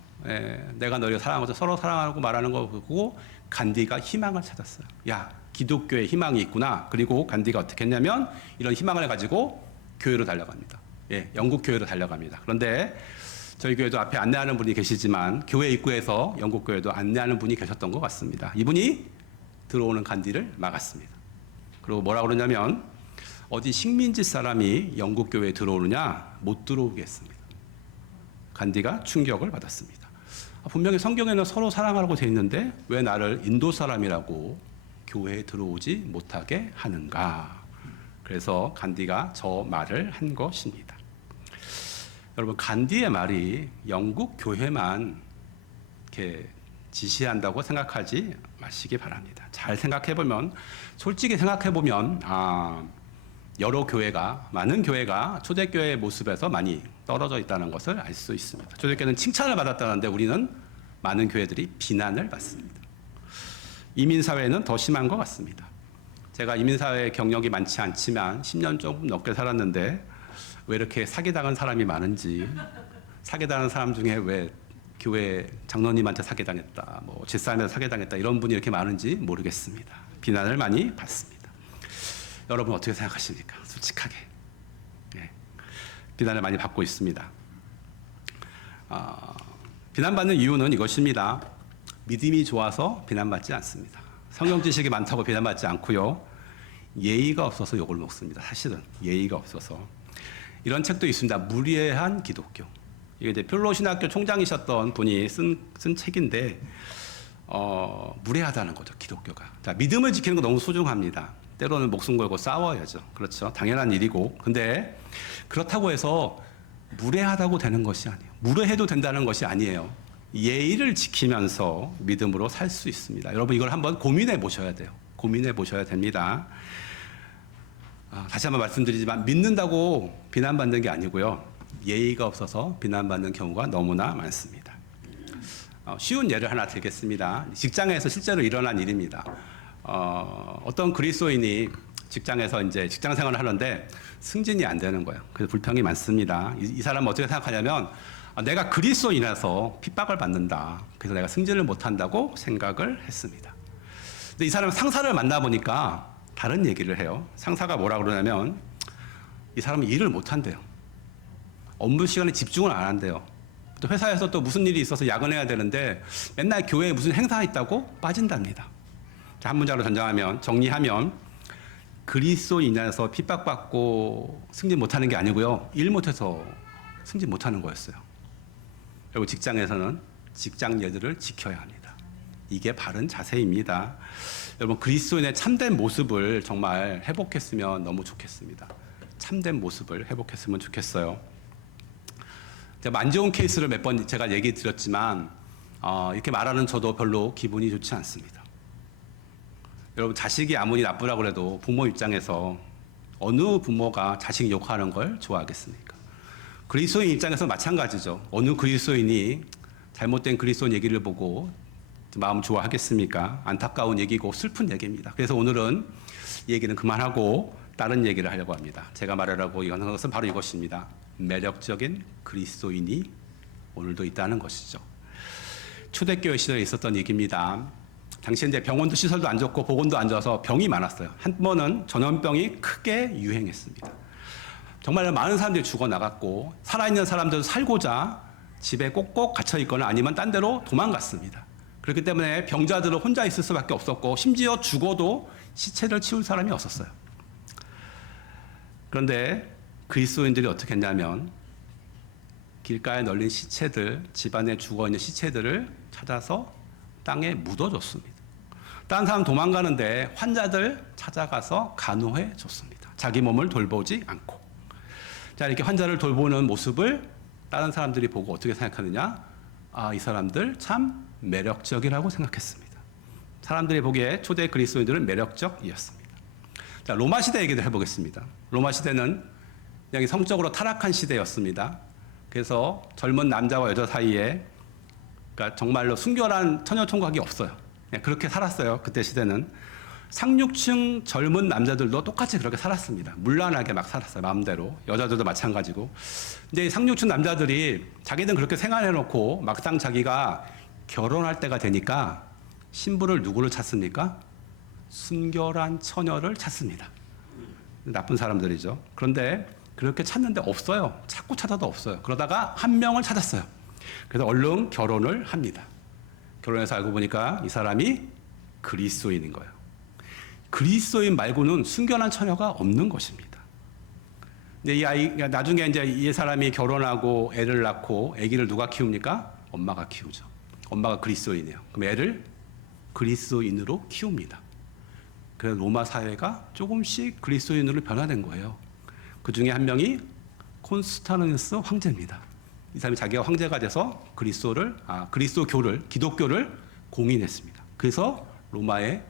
내가 너를 사랑하고 서로 사랑하라고 말하는 거 보고 간디가 희망을 찾았어요. 야, 기독교에 희망이 있구나. 그리고 간디가 어떻게 했냐면 이런 희망을 가지고 교회로 달려갑니다. 영국 교회로 달려갑니다. 그런데 저희 교회도 앞에 안내하는 분이 계시지만 교회 입구에서 영국 교회도 안내하는 분이 계셨던 것 같습니다. 이분이 들어오는 간디를 막았습니다. 그리고 뭐라고 그러냐면 어디 식민지 사람이 영국 교회에 들어오느냐? 못 들어오게 했습니다. 간디가 충격을 받았습니다. 분명히 성경에는 서로 사랑하라고 되어 있는데 왜 나를 인도 사람이라고 교회에 들어오지 못하게 하는가? 그래서 간디가 저 말을 한 것입니다. 여러분, 간디의 말이 영국 교회만 이렇게 지시한다고 생각하지 마시기 바랍니다. 잘 생각해보면, 솔직히 생각해보면 여러 교회가, 많은 교회가 초대교회의 모습에서 많이 떨어져 있다는 것을 알 수 있습니다. 초대교회는 칭찬을 받았다는데 우리는 많은 교회들이 비난을 받습니다. 이민사회는 더 심한 것 같습니다. 제가 이민사회 경력이 많지 않지만 10년 조금 넘게 살았는데 왜 이렇게 사기당한 사람이 많은지, 사기당한 사람 중에 왜 교회 장로님한테 사기당했다, 뭐 집사람한테 사기당했다 이런 분이 이렇게 많은지 모르겠습니다. 비난을 많이 받습니다. 여러분 어떻게 생각하십니까? 솔직하게. 비난을 많이 받고 있습니다. 비난받는 이유는 이것입니다. 믿음이 좋아서 비난받지 않습니다. 성경 지식이 많다고 비난받지 않고요. 예의가 없어서 욕을 먹습니다. 사실은 예의가 없어서. 이런 책도 있습니다. 무례한 기독교. 이게 이제 필로신학교 총장이셨던 분이 쓴 책인데 무례하다는 거죠, 기독교가. 자, 믿음을 지키는 거 너무 소중합니다. 때로는 목숨 걸고 싸워야죠. 그렇죠. 당연한 일이고. 근데 그렇다고 해서 무례하다고 되는 것이 아니에요. 무례해도 된다는 것이 아니에요. 예의를 지키면서 믿음으로 살 수 있습니다. 여러분 이걸 한번 고민해 보셔야 돼요. 고민해 보셔야 됩니다. 다시 한번 말씀드리지만 믿는다고 비난받는 게 아니고요. 예의가 없어서 비난받는 경우가 너무나 많습니다. 쉬운 예를 하나 들겠습니다. 직장에서 실제로 일어난 일입니다. 어떤 그리스도인이 직장에서 이제 직장 생활을 하는데 승진이 안 되는 거예요. 그래서 불평이 많습니다. 이 사람은 어떻게 생각하냐면 내가 그리스도인이라서 핍박을 받는다. 그래서 내가 승진을 못 한다고 생각을 했습니다. 근데 이 사람은 상사를 만나보니까 다른 얘기를 해요. 상사가 뭐라 그러냐면 이 사람은 일을 못 한대요. 업무 시간에 집중을 안 한대요. 또 회사에서 또 무슨 일이 있어서 야근해야 되는데 맨날 교회에 무슨 행사 있다고 빠진답니다. 자, 한 문장으로 정리하면 그리스도인이라서 핍박받고 승진 못하는 게 아니고요. 일 못해서 승진 못하는 거였어요. 그리고 직장에서는 직장 예절을 지켜야 합니다. 이게 바른 자세입니다. 여러분 그리스도인의 참된 모습을 정말 회복했으면 너무 좋겠습니다. 참된 모습을 회복했으면 좋겠어요. 제가 안 좋은 케이스를 몇 번 제가 얘기 드렸지만 이렇게 말하는 저도 별로 기분이 좋지 않습니다. 여러분 자식이 아무리 나쁘라고 해도 부모 입장에서 어느 부모가 자식 욕하는 걸 좋아하겠습니까? 그리스도인 입장에서 마찬가지죠. 어느 그리스도인이 잘못된 그리스도인 얘기를 보고 마음 좋아하겠습니까? 안타까운 얘기고 슬픈 얘기입니다. 그래서 오늘은 이 얘기는 그만하고 다른 얘기를 하려고 합니다. 제가 말하려고 하는 것은 바로 이것입니다. 매력적인 그리스도인이 오늘도 있다는 것이죠. 초대교회 시절에 있었던 얘기입니다. 당시 이제 병원도 시설도 안 좋고 보건도 안 좋아서 병이 많았어요. 한 번은 전염병이 크게 유행했습니다. 정말 많은 사람들이 죽어나갔고 살아있는 사람들도 살고자 집에 꼭꼭 갇혀 있거나 아니면 딴 데로 도망갔습니다. 그렇기 때문에 병자들은 혼자 있을 수밖에 없었고 심지어 죽어도 시체를 치울 사람이 없었어요. 그런데 그리스도인들이 어떻게 했냐면 길가에 널린 시체들, 집안에 죽어있는 시체들을 찾아서 땅에 묻어줬습니다. 다른 사람 도망가는데 환자들 찾아가서 간호해 줬습니다. 자기 몸을 돌보지 않고. 자, 이렇게 환자를 돌보는 모습을 다른 사람들이 보고 어떻게 생각하느냐? 아, 이 사람들 참 매력적이라고 생각했습니다. 사람들이 보기에 초대 그리스도인들은 매력적이었습니다. 자, 로마 시대 얘기를 해보겠습니다. 로마 시대는 그냥 성적으로 타락한 시대였습니다. 그래서 젊은 남자와 여자 사이에 그러니까 정말로 순결한 처녀 총각이 없어요. 그냥 그렇게 살았어요. 그때 시대는 상류층 젊은 남자들도 똑같이 그렇게 살았습니다. 문란하게 막 살았어요. 마음대로. 여자들도 마찬가지고. 근데 이 상류층 남자들이 자기는 그렇게 생활해놓고 막상 자기가 결혼할 때가 되니까 신부를 누구를 찾습니까? 순결한 처녀를 찾습니다. 나쁜 사람들이죠. 그런데 그렇게 찾는데 없어요. 찾고 찾아도 없어요. 그러다가 한 명을 찾았어요. 그래서 얼른 결혼을 합니다. 결혼해서 알고 보니까 이 사람이 그리스도인인 거예요. 그리스도인 말고는 순결한 처녀가 없는 것입니다. 근데 이 아이 나중에 이제 이 사람이 결혼하고 애를 낳고 아기를 누가 키웁니까? 엄마가 키우죠. 엄마가 그리스도인이에요. 그럼 애를 그리스도인으로 키웁니다. 그래서 로마 사회가 조금씩 그리스도인으로 변화된 거예요. 그 중에 한 명이 콘스탄티누스 황제입니다. 이 사람이 자기가 황제가 돼서 그리스도교를, 기독교를 공인했습니다. 그래서 로마의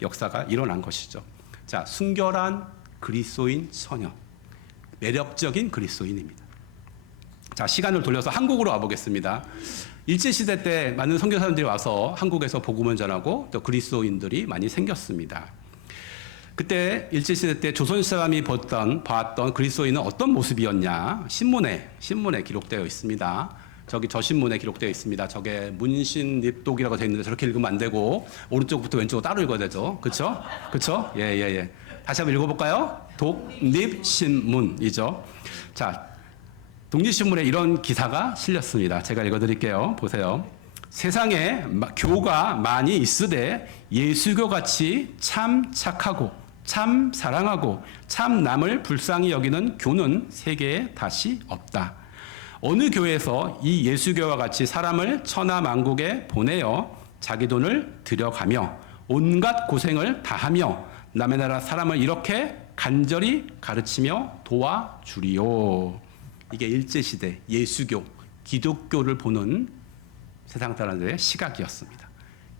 역사가 일어난 것이죠. 자, 순결한 그리스도인 처녀, 매력적인 그리스도인입니다. 자, 시간을 돌려서 한국으로 와보겠습니다. 일제시대 때 많은 선교사님들이 와서 한국에서 복음을 전하고 또 그리스도인들이 많이 생겼습니다. 그때 일제시대 때 조선 사람이 봤던 그리스도인은 어떤 모습이었냐? 신문에 기록되어 있습니다. 저 신문에 기록되어 있습니다. 저게 문신립독이라고 되어 있는데 저렇게 읽으면 안 되고 오른쪽부터 왼쪽으로 따로 읽어야 되죠. 그렇죠? 그렇죠? 예. 다시 한번 읽어볼까요? 독립신문이죠. 자, 독립신문에 이런 기사가 실렸습니다. 제가 읽어드릴게요. 보세요. 세상에 교가 많이 있으되 예수교같이 참 착하고 참 사랑하고 참 남을 불쌍히 여기는 교는 세계에 다시 없다. 어느 교회에서 이 예수교와 같이 사람을 천하만국에 보내어 자기 돈을 들여가며 온갖 고생을 다하며 남의 나라 사람을 이렇게 간절히 가르치며 도와주리요. 이게 일제시대 예수교, 기독교를 보는 세상 사람들의 시각이었습니다.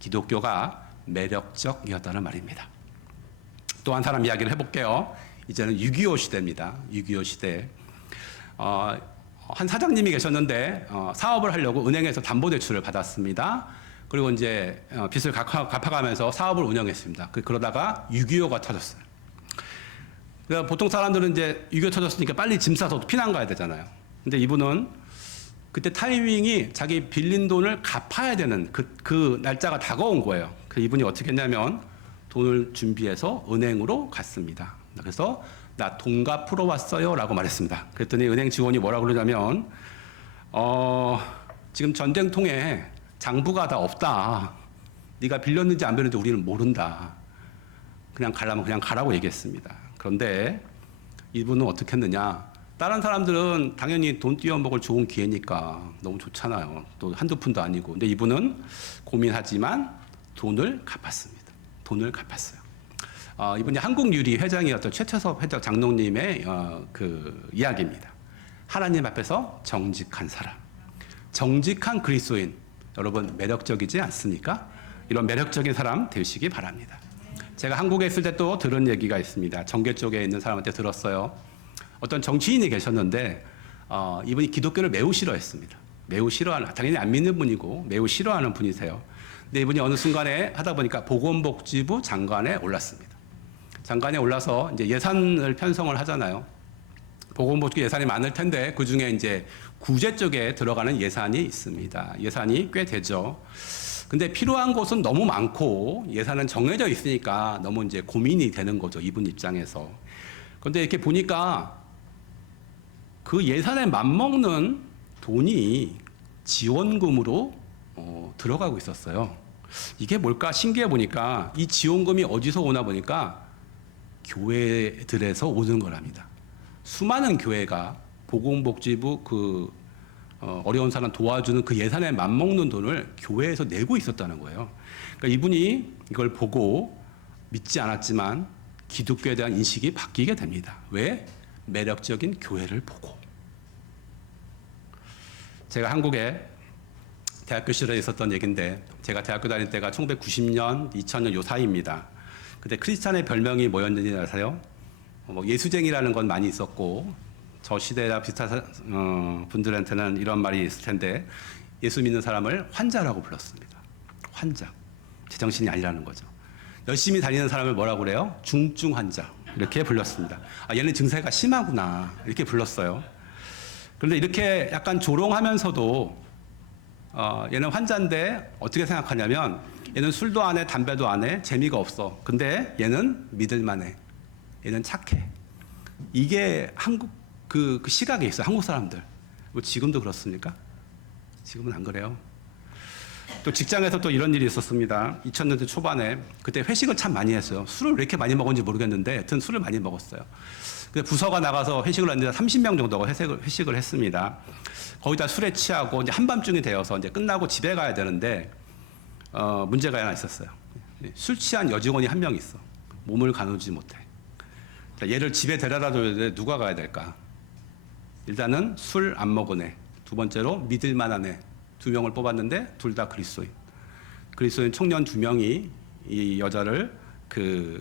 기독교가 매력적이었다는 말입니다. 또 한 사람 이야기를 해볼게요. 이제는 6.25 시대입니다. 6.25 시대. 한 사장님이 계셨는데 사업을 하려고 은행에서 담보대출을 받았습니다. 그리고 이제 빚을 갚아가면서 사업을 운영했습니다. 그러다가 6.25가 터졌어요. 그러니까 보통 사람들은 이제 6.25 터졌으니까 빨리 짐 싸서 피난 가야 되잖아요. 근데 이분은 그때 타이밍이 자기 빌린 돈을 갚아야 되는 그 날짜가 다가온 거예요. 그래서 이분이 어떻게 했냐면 돈을 준비해서 은행으로 갔습니다. 그래서 나 돈 갚으러 왔어요 라고 말했습니다. 그랬더니 은행 직원이 뭐라고 그러냐면 지금 전쟁통에 장부가 다 없다. 네가 빌렸는지 안 빌렸는지 우리는 모른다. 그냥 가려면 그냥 가라고 얘기했습니다. 그런데 이분은 어떻게 했느냐. 다른 사람들은 당연히 돈 띄워먹을 좋은 기회니까 너무 좋잖아요. 또 한두 푼도 아니고. 근데 이분은 고민하지만 돈을 갚았습니다. 돈을 갚았어요. 이분이 한국유리 회장이었던 최채섭 회장 장로님의 그 이야기입니다. 하나님 앞에서 정직한 사람. 정직한 그리스도인. 여러분 매력적이지 않습니까? 이런 매력적인 사람 되시기 바랍니다. 제가 한국에 있을 때 또 들은 얘기가 있습니다. 정계 쪽에 있는 사람한테 들었어요. 어떤 정치인이 계셨는데 이분이 기독교를 매우 싫어했습니다. 매우 싫어하는, 당연히 안 믿는 분이고 매우 싫어하는 분이세요. 근데 이분이 어느 순간에 하다 보니까 보건복지부 장관에 올랐습니다. 장관에 올라서 이제 예산을 편성을 하잖아요. 보건복지 예산이 많을 텐데 그 중에 이제 구제 쪽에 들어가는 예산이 있습니다. 예산이 꽤 되죠. 근데 필요한 곳은 너무 많고 예산은 정해져 있으니까 너무 이제 고민이 되는 거죠. 이분 입장에서. 그런데 이렇게 보니까 그 예산에 맞먹는 돈이 지원금으로 들어가고 있었어요. 이게 뭘까 신기해 보니까 이 지원금이 어디서 오나 보니까 교회들에서 오는 거랍니다. 수많은 교회가 보건복지부 어려운 사람 도와주는 그 예산에 맞먹는 돈을 교회에서 내고 있었다는 거예요. 그러니까 이분이 이걸 보고 믿지 않았지만 기독교에 대한 인식이 바뀌게 됩니다. 왜? 매력적인 교회를 보고. 제가 한국에 대학교 시절에 있었던 얘기인데 제가 대학교 다닐 때가 1990년, 2000년 요 사이입니다. 그때 크리스찬의 별명이 뭐였는지 아세요? 예수쟁이라는 건 많이 있었고 저 시대나 비슷한 분들한테는 이런 말이 있을 텐데 예수 믿는 사람을 환자라고 불렀습니다. 환자. 제정신이 아니라는 거죠. 열심히 다니는 사람을 뭐라고 그래요? 중증 환자. 이렇게 불렀습니다. 얘는 증세가 심하구나. 이렇게 불렀어요. 그런데 이렇게 약간 조롱하면서도 얘는 환자인데 어떻게 생각하냐면 얘는 술도 안 해, 담배도 안 해, 재미가 없어. 근데 얘는 믿을만해. 얘는 착해. 이게 한국 그 시각에 있어요. 한국 사람들. 뭐 지금도 그렇습니까? 지금은 안 그래요. 또 직장에서 또 이런 일이 있었습니다. 2000년대 초반에 그때 회식을 참 많이 했어요. 술을 왜 이렇게 많이 먹었는지 모르겠는데 하여튼 술을 많이 먹었어요. 근데 부서가 나가서 회식을 했는데 30명 정도가 회식을 했습니다. 거기다 술에 취하고 이제 한밤중이 되어서 이제 끝나고 집에 가야 되는데 문제가 하나 있었어요. 술 취한 여직원이 한 명 있어. 몸을 가누지 못해. 자, 얘를 집에 데려다 줘야 돼. 누가 가야 될까? 일단은 술 안 먹은 애. 두 번째로 믿을 만한 애. 2명을 뽑았는데 둘 다 그리스도인. 그리스도인 청년 2명이 이 여자를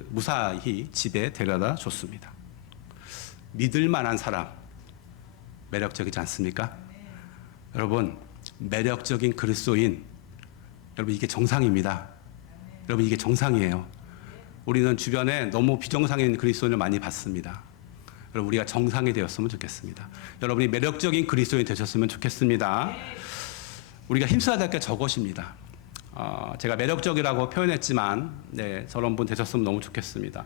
무사히 집에 데려다 줬습니다. 믿을 만한 사람. 매력적이지 않습니까? 여러분, 매력적인 그리스도인. 여러분, 이게 정상입니다. 여러분, 이게 정상이에요. 우리는 주변에 너무 비정상인 그리스도인을 많이 봤습니다. 여러분, 우리가 정상이 되었으면 좋겠습니다. 여러분이 매력적인 그리스도인 되셨으면 좋겠습니다. 우리가 힘써야 될 게 저것입니다. 제가 매력적이라고 표현했지만 저런 분 되셨으면 너무 좋겠습니다.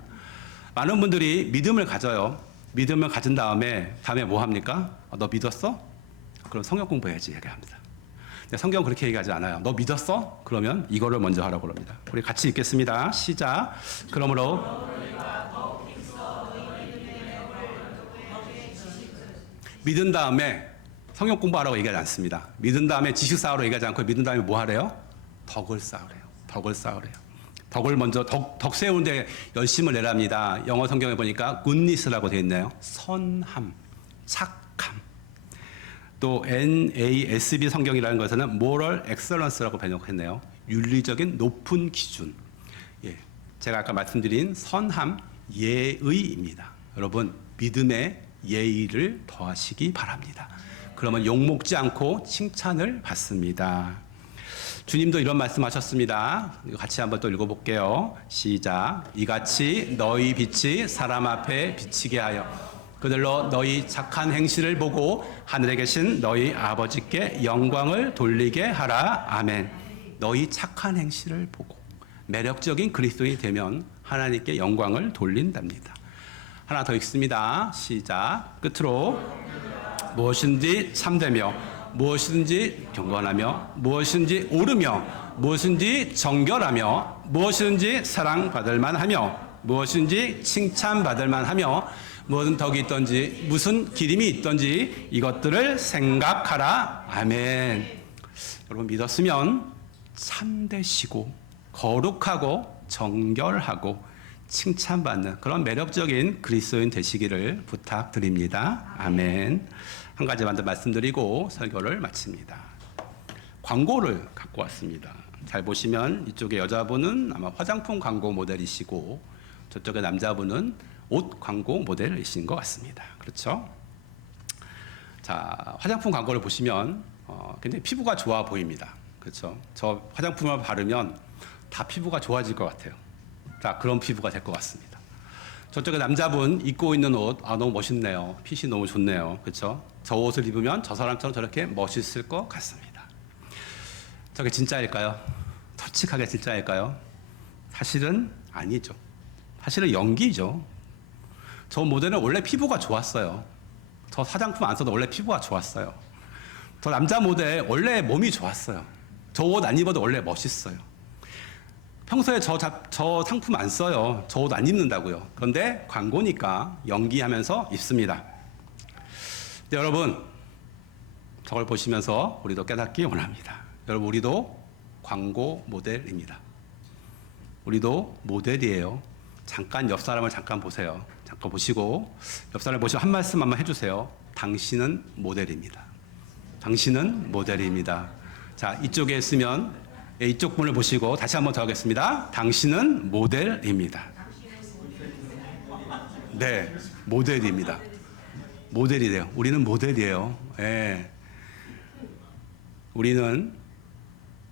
많은 분들이 믿음을 가져요. 믿음을 가진 다음에 뭐 합니까? 너 믿었어? 그럼 성경 공부해야지 얘기합니다. 근데 성경은 그렇게 얘기하지 않아요. 너 믿었어? 그러면 이거를 먼저 하라고 합니다. 우리 같이 읽겠습니다. 시작. 그러므로 믿은 다음에 성경 공부하라고 얘기하지 않습니다. 믿은 다음에 지식 쌓으라고 얘기하지 않고 믿은 다음에 뭐 하래요? 덕을 쌓으래요. 덕을 쌓으래요. 덕을 먼저 덕 세우는데 열심을 내랍니다. 영어 성경에 보니까 goodness라고 되어 있네요. 선함, 착함. 또 NASB 성경이라는 것에는 moral excellence라고 번역했네요. 윤리적인 높은 기준. 예, 제가 아까 말씀드린 선함, 예의입니다. 여러분 믿음에 예의를 더하시기 바랍니다. 그러면 욕먹지 않고 칭찬을 받습니다. 주님도 이런 말씀하셨습니다. 같이 한번 또 읽어볼게요. 시작. 이같이 너희 빛이 사람 앞에 비치게 하여 그들로 너희 착한 행실을 보고 하늘에 계신 너희 아버지께 영광을 돌리게 하라. 아멘. 너희 착한 행실을 보고 매력적인 그리스도인이 되면 하나님께 영광을 돌린답니다. 하나 더 읽습니다. 시작. 끝으로 무엇인지 참되며 무엇이든지 경건하며 무엇인지 옳으며 무엇인지 정결하며 무엇이든지 사랑받을 만하며 무엇인지 칭찬받을 만하며 무슨 덕이 있던지 무슨 기림이 있던지 이것들을 생각하라. 아멘. 여러분 믿었으면 참되시고 거룩하고 정결하고 칭찬받는 그런 매력적인 그리스도인 되시기를 부탁드립니다. 아멘. 한 가지만 더 말씀드리고 설교를 마칩니다. 광고를 갖고 왔습니다. 잘 보시면 이쪽에 여자분은 아마 화장품 광고 모델이시고 저쪽에 남자분은 옷 광고 모델이신 것 같습니다. 그렇죠? 자, 화장품 광고를 보시면 굉장히 피부가 좋아 보입니다. 그렇죠? 저 화장품을 바르면 다 피부가 좋아질 것 같아요. 자, 그런 피부가 될 것 같습니다. 저쪽에 남자분 입고 있는 옷, 너무 멋있네요. 핏이 너무 좋네요. 그렇죠? 저 옷을 입으면 저 사람처럼 저렇게 멋있을 것 같습니다. 저게 진짜일까요? 솔직하게 진짜일까요? 사실은 아니죠. 사실은 연기죠. 저 모델은 원래 피부가 좋았어요. 저 화장품 안 써도 원래 피부가 좋았어요. 저 남자 모델 원래 몸이 좋았어요. 저 옷 안 입어도 원래 멋있어요. 평소에 저 상품 안 써요. 저 옷 안 입는다고요. 그런데 광고니까 연기하면서 입습니다. 근데 여러분, 저걸 보시면서 우리도 깨닫기 원합니다. 여러분, 우리도 광고 모델입니다. 우리도 모델이에요. 잠깐 옆 사람을 잠깐 보세요. 잠깐 보시고 옆 사람을 보시고 한 말씀 한번 해주세요. 당신은 모델입니다. 당신은 모델입니다. 자, 이쪽에 있으면 이쪽 분을 보시고 다시 한번 더 하겠습니다. 당신은 모델입니다. 네, 모델입니다. 모델이래요. 우리는 모델이에요. 예. 우리는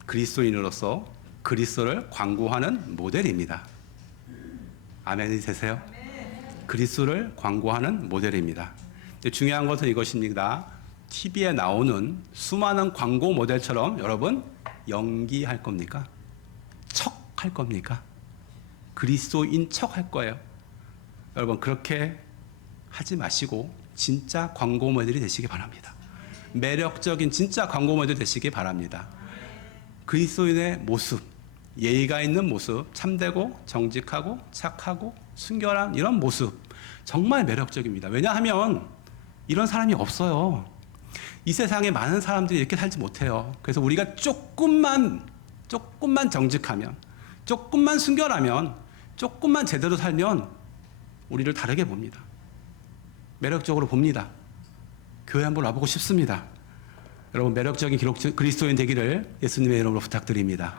그리스도인으로서 그리스도를 광고하는 모델입니다. 아멘이 되세요? 그리스도를 광고하는 모델입니다. 중요한 것은 이것입니다. TV에 나오는 수많은 광고 모델처럼 여러분 연기할 겁니까? 척 할 겁니까? 그리스도인 척 할 거예요. 여러분, 그렇게 하지 마시고 진짜 광고 모델이 되시기 바랍니다. 매력적인 진짜 광고 모델 되시기 바랍니다. 그리스도인의 모습, 예의가 있는 모습, 참되고 정직하고 착하고 순결한 이런 모습 정말 매력적입니다. 왜냐하면 이런 사람이 없어요. 이 세상에 많은 사람들이 이렇게 살지 못해요. 그래서 우리가 조금만 정직하면, 조금만 순결하면, 조금만 제대로 살면 우리를 다르게 봅니다. 매력적으로 봅니다. 교회 한번 와보고 싶습니다. 여러분, 매력적인 그리스도인 되기를 예수님의 이름으로 부탁드립니다.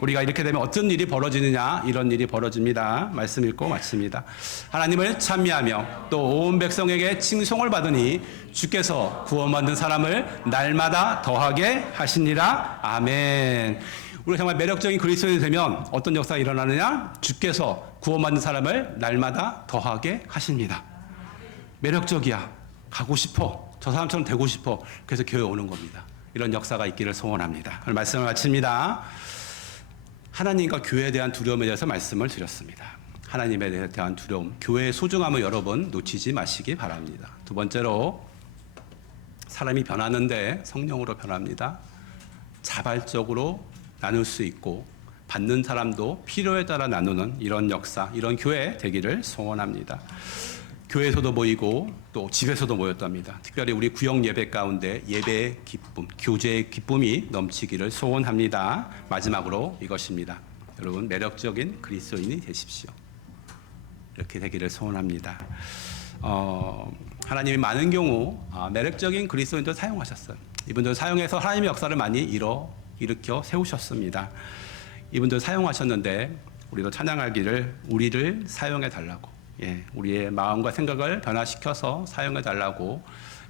우리가 이렇게 되면 어떤 일이 벌어지느냐? 이런 일이 벌어집니다. 말씀 읽고 마칩니다. 하나님을 찬미하며 또 온 백성에게 칭송을 받으니 주께서 구원받는 사람을 날마다 더하게 하시니라. 아멘. 우리가 정말 매력적인 그리스도인이 되면 어떤 역사가 일어나느냐? 주께서 구원받는 사람을 날마다 더하게 하십니다. 매력적이야. 가고 싶어. 저 사람처럼 되고 싶어. 그래서 교회 오는 겁니다. 이런 역사가 있기를 소원합니다. 오늘 말씀을 마칩니다. 하나님과 교회에 대한 두려움에 대해서 말씀을 드렸습니다. 하나님에 대한 두려움, 교회의 소중함을 여러분 놓치지 마시기 바랍니다. 두 번째로, 사람이 변하는데 성령으로 변합니다. 자발적으로 나눌 수 있고 받는 사람도 필요에 따라 나누는 이런 역사, 이런 교회 되기를 소원합니다. 교회에서도 모이고 또 집에서도 모였답니다. 특별히 우리 구역 예배 가운데 예배의 기쁨, 교제의 기쁨이 넘치기를 소원합니다. 마지막으로 이것입니다. 여러분, 매력적인 그리스도인이 되십시오. 이렇게 되기를 소원합니다. 하나님이 많은 경우 매력적인 그리스도인들 사용하셨어요. 이분들 사용해서 하나님의 역사를 많이 일으켜 세우셨습니다. 이분들 사용하셨는데 우리도 찬양하기를 우리를 사용해 달라고, 우리의 마음과 생각을 변화시켜서 사용해 달라고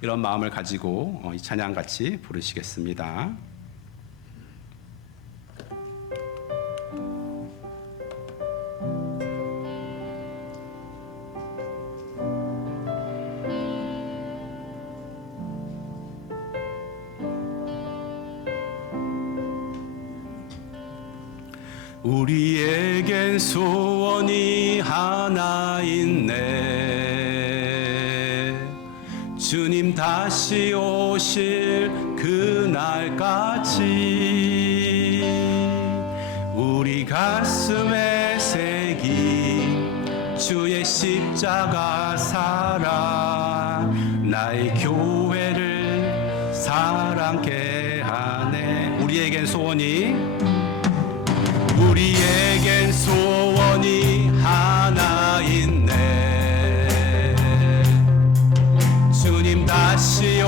이런 마음을 가지고 이 찬양 같이 부르시겠습니다. 우리에겐 소원이 하나 있네. 주님 다시 오실 그날까지 우리 가슴에 새긴 주의 십자가 사랑 나의 교회를 사랑케 하네. 우리에겐 소원이 하나 있네. 주님 다시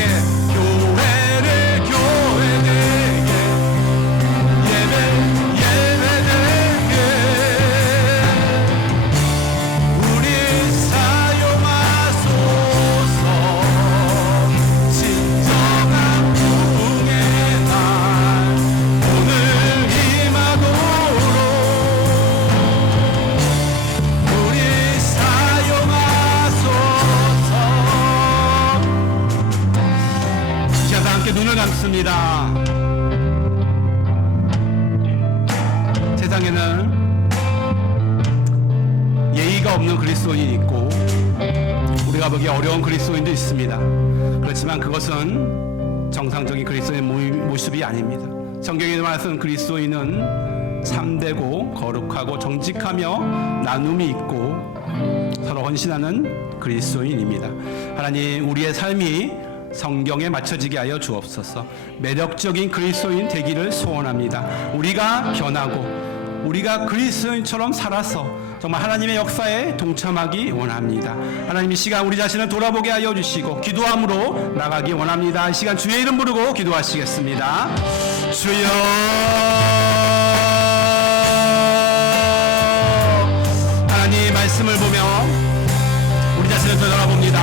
교회되게 교회를 교회되게 예배되게 우리 사용하소서. 진정한 부흥의 날 오늘 임하도록 우리 사용하소서. 시간 다 함께 눈을 감습니다. 세상에는 예의가 없는 그리스도인이 있고 우리가 보기에 어려운 그리스도인도 있습니다. 그렇지만 그것은 정상적인 그리스도인 모습이 아닙니다. 성경에 말하는 그리스도인은 참되고 거룩하고 정직하며 나눔이 있고 서로 헌신하는 그리스도인입니다. 하나님, 우리의 삶이 성경에 맞춰지게 하여 주옵소서. 매력적인 그리스도인 되기를 소원합니다. 우리가 변하고 우리가 그리스도인처럼 살아서 정말 하나님의 역사에 동참하기 원합니다. 하나님, 이 시간 우리 자신을 돌아보게 하여 주시고 기도함으로 나가기 원합니다. 이 시간 주의 이름 부르고 기도하시겠습니다. 주여, 하나님 말씀을 보며 우리 자신을 돌아봅니다.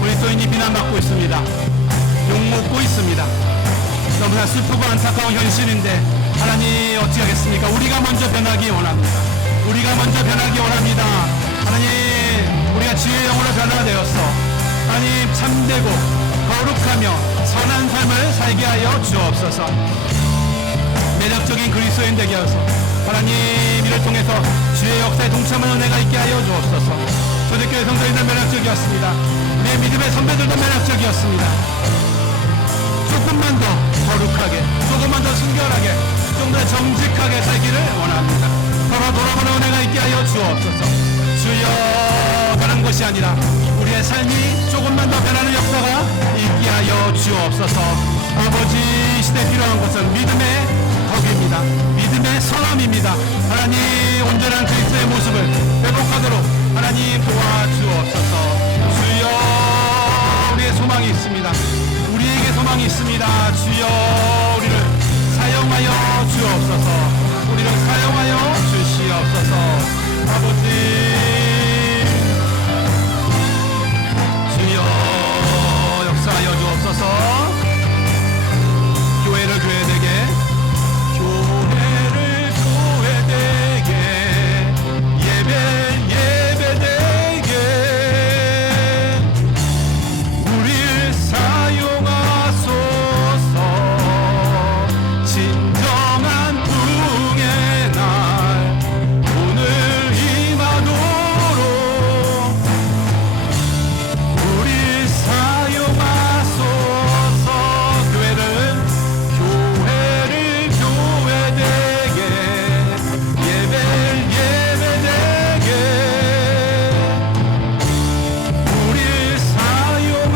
그리스도인이 비난받고 있습니다. 욕먹고 있습니다. 너무나 슬프고 안타까운 현실인데 하나님 어떻게 하겠습니까? 우리가 먼저 변하기 원합니다. 우리가 먼저 변하기 원합니다. 하나님, 우리가 지혜의 영으로 변화되어서 하나님 참되고 거룩하며 선한 삶을 살게 하여 주옵소서. 매력적인 그리스도인 되게 하소서. 하나님, 이를 통해서 주의 역사에 동참하는 은혜가 있게 하여 주옵소서. 초대교회 성도님들 매력적이었습니다. 내 믿음의 선배들도 매력적이었습니다. 조금만 더 거룩하게, 조금만 더 순결하게, 좀 더 정직하게 살기를 원합니다. 서로 돌아보는 은혜가 있게 하여 주옵소서. 주여, 변한 것이 아니라 우리의 삶이 조금만 더 변하는 역사가 있게 하여 주옵소서. 아버지, 이 시대에 필요한 것은 믿음의 덕입니다. 믿음의 선함입니다. 하나님, 온전한 그리스도의 모습을 회복하도록 하나님 도와주옵소서. 주여, 우리의 소망이 있습니다. 우리에게 소망이 있습니다. 주여, 우리를 사용하여 주옵소서. 우리를 사용하여 주시옵소서. 아버지, 주여 역사하여 주옵소서. 교회를 교회되게, 교회를 교회되게, 예배되게 우릴 사용하소서. 진정한 부흥의 날 오늘 임하도록 우릴 사용하소서. 교회를 교회되게, 예배되게 우릴 사용하소서.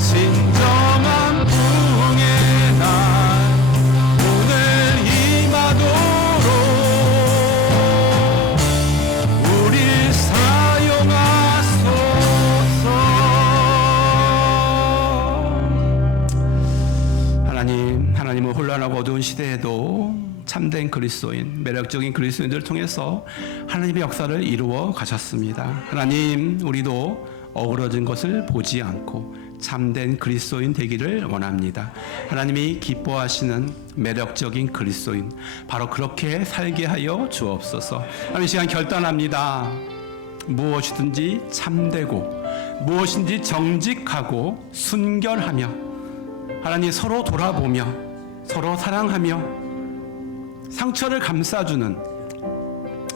진정한 부흥의 날 오늘 임하도록 우릴 사용하소서. 하나님은 혼란하고 어두운 시대에도 참된 그리스도인, 매력적인 그리스도인들을 통해서 하나님의 역사를 이루어 가셨습니다. 하나님, 우리도 어그러진 것을 보지 않고 참된 그리스도인 되기를 원합니다. 하나님이 기뻐하시는 매력적인 그리스도인, 바로 그렇게 살게 하여 주옵소서. 하나님, 이 시간 결단합니다. 무엇이든지 참되고 무엇인지 정직하고 순결하며 하나님 서로 돌아보며 서로 사랑하며 상처를 감싸주는,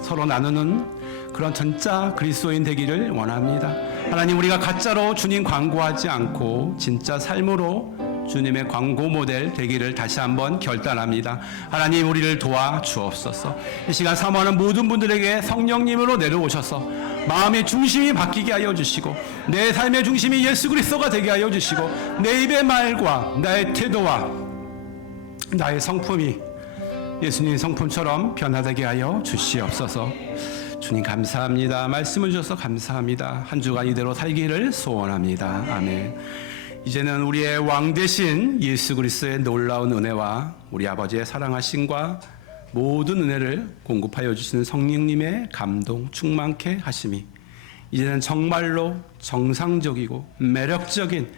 서로 나누는 그런 진짜 그리스도인 되기를 원합니다. 하나님, 우리가 가짜로 주님 광고하지 않고 진짜 삶으로 주님의 광고 모델 되기를 다시 한번 결단합니다. 하나님, 우리를 도와 주옵소서. 이 시간 사모하는 모든 분들에게 성령님으로 내려오셔서 마음의 중심이 바뀌게 하여 주시고 내 삶의 중심이 예수 그리스도가 되게 하여 주시고 내 입의 말과 나의 태도와 나의 성품이 예수님 성품처럼 변화되게 하여 주시옵소서. 주여. 주님 감사합니다. 말씀을 주셔서 감사합니다. 한 주간 이대로 살기를 소원합니다. 아멘. 이제는 우리의 왕 대신 예수 그리스도의 놀라운 은혜와 우리 아버지의 사랑하심과 모든 은혜를 공급하여 주시는 성령님의 감동 충만케 하심이 이제는 정말로 정상적이고 매력적인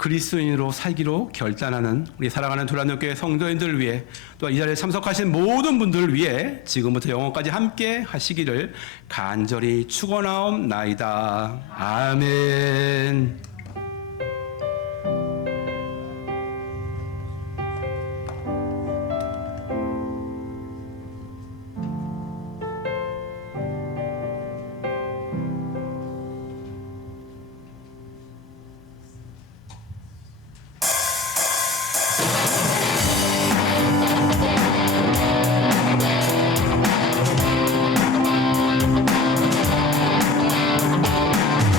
그리스도인으로 살기로 결단하는 우리 사랑하는 두란노교회 성도인들을 위해 또 이 자리에 참석하신 모든 분들을 위해 지금부터 영원까지 함께 하시기를 간절히 축원하옵나이다. 아멘.